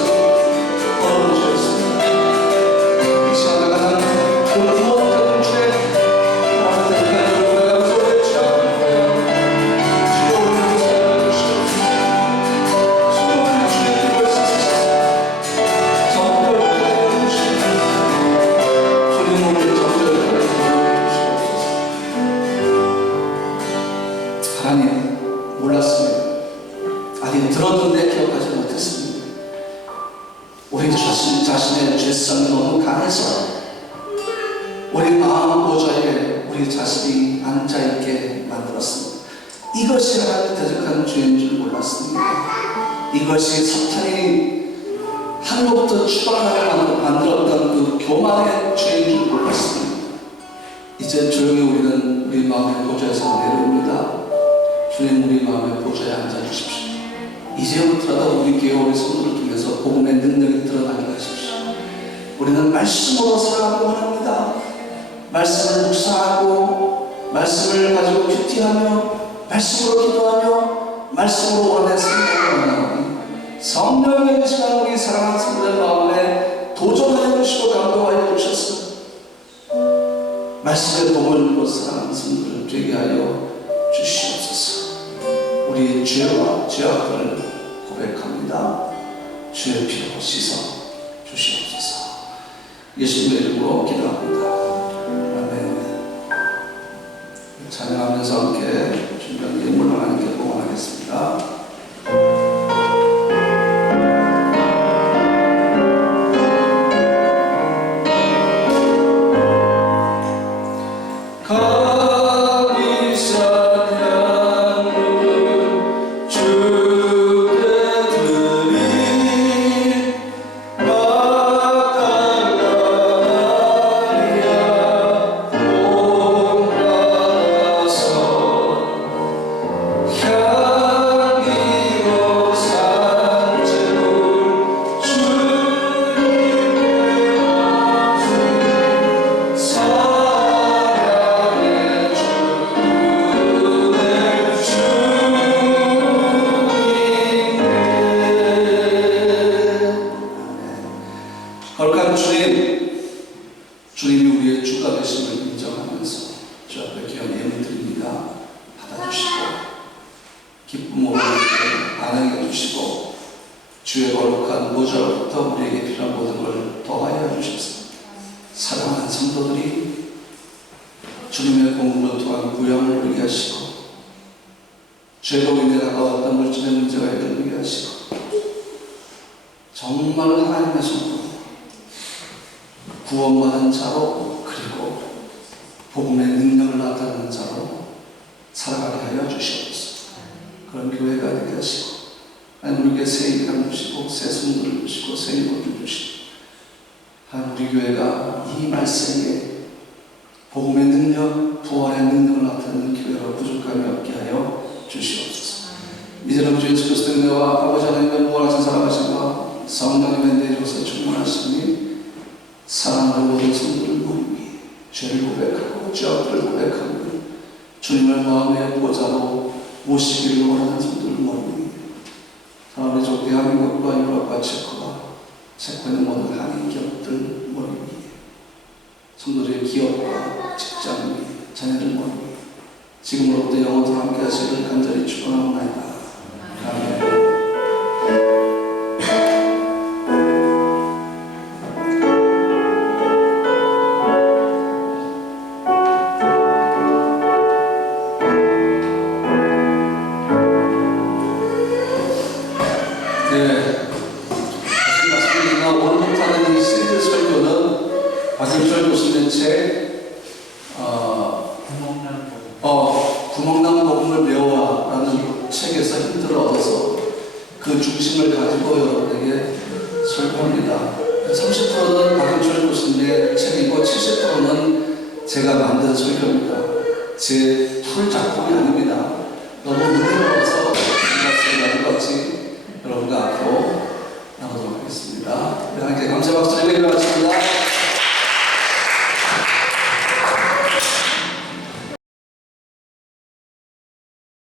걸어주셨습니다. 이 시간에 가장 그 무엇된 죄 하나님의 우리가 소리에 취하는 거예요. 주여 우리를 사랑해 주시옵소서. 주여 우리를 주의 뜻을 지키소서. 정결케 하여 주시옵소서. 주님 우리를 정결케 하여 주시옵소서. 하나님 몰랐습니다. 아니 들었는데 기억하지 못했습니다. 우리 자신의 죄성이 너무 강해서 우리 마음 보좌에 우리 자신이 앉아있게 만들었습니다. 이것이 하나님 대적하는 죄인 줄 몰랐습니다. 이것이 사탄이 하늘로부터 추방하게 만들었던 그 교만의 죄인 줄 몰랐습니다. 이제 조용히 우리는 우리 마음의 보좌에서 내려옵니다. 주님, 우리 마음의 보좌에 앉아주십시오. 이제부터라도 우리 교회 우리 성도를 통해서 복음의 능력이 드러나게 하십시오. 우리는 말씀으로 살아가기 원합니다. 말씀을 묵상하고 말씀을 가지고 큐티하며 말씀으로 기도하며 말씀으로 원하는 생각을 원하오니 성령의 이 시간 우리 사랑하는 성도의 마음에 도전하여 주시고 감동하여 주셔서 말씀의 도움을 입어 사랑하는 성도를 되게 하여 주시옵소서. 우리의 죄와 죄악들을 고백합니다. 주의 피로 씻어 주시옵소서. 예수님의 이름으로 기도합니다. 아멘. 찬양하면서 함께 준비한 예물을 하나님께 봉헌하겠습니다. 거룩한 주님, 주님이 우리의 주가 되심을 인정하면서 주 앞에 귀한 예물 드립니다. 받아주시고 기쁨으로 반응해 주시고 주의 거룩한 보좌로부터 우리에게 필요한 모든 걸 더하여 주셔서 사랑하는 성도들이 주님의 공로로 통한 구원을 누리게 하시고 죄로 인해 다가왔던 물질의 문제가 해결되게 하시고 정말 하나님의 성도 구원받은 자로 그리고 복음의 능력을 나타내는 자로 살아가게 하여 주시옵소서. 그런 교회가 되게 하시고 하나님 우리에게 새 인간 주시고 새 성도를 주시고 새 인권을 주시고 하나님 우리 교회가 이 말씀에 복음의 능력, 부활의 능력을 나타내는 교회로 부족함이 없게 하여 주시옵소서. 이제는 주 예수 그리스도의 은혜와 아버지 하나님의 무한하신 사랑하심과 성령님의 내려서 충만하시니 사랑하는 모든 성도를 모이니 죄를 고백하고 죄악들을 고백하고 주님을 마음의 보좌로 모시기를 원하는 성도를 모이니 하나님의 족 대한민국과 유럽과 체코의 모든 한인 기업들 모이니 성도들의 기업과 직장, 자녀들 모이니 지금으로부터 영원토록 함께 하시기를 간절히 축원하옵나이다. 아멘. 다시 말씀드리지만 오늘부터 하는 이 시리즈 설교는 박윤철 교수님 책 구멍난 복음을 배워라는 책에서 힌트를 얻어서 그 중심을 가지고 여러분에게 설교합니다. 30%는 박윤철 교수님의 책이고 70%는 제가 만든 설교입니다. 제 풀 작품이 아닙니다. 너무 은혜로워서 제가 같이 여러분과 앞으로 나가도록 하겠습니다. 하나님께 감사 박수 드리고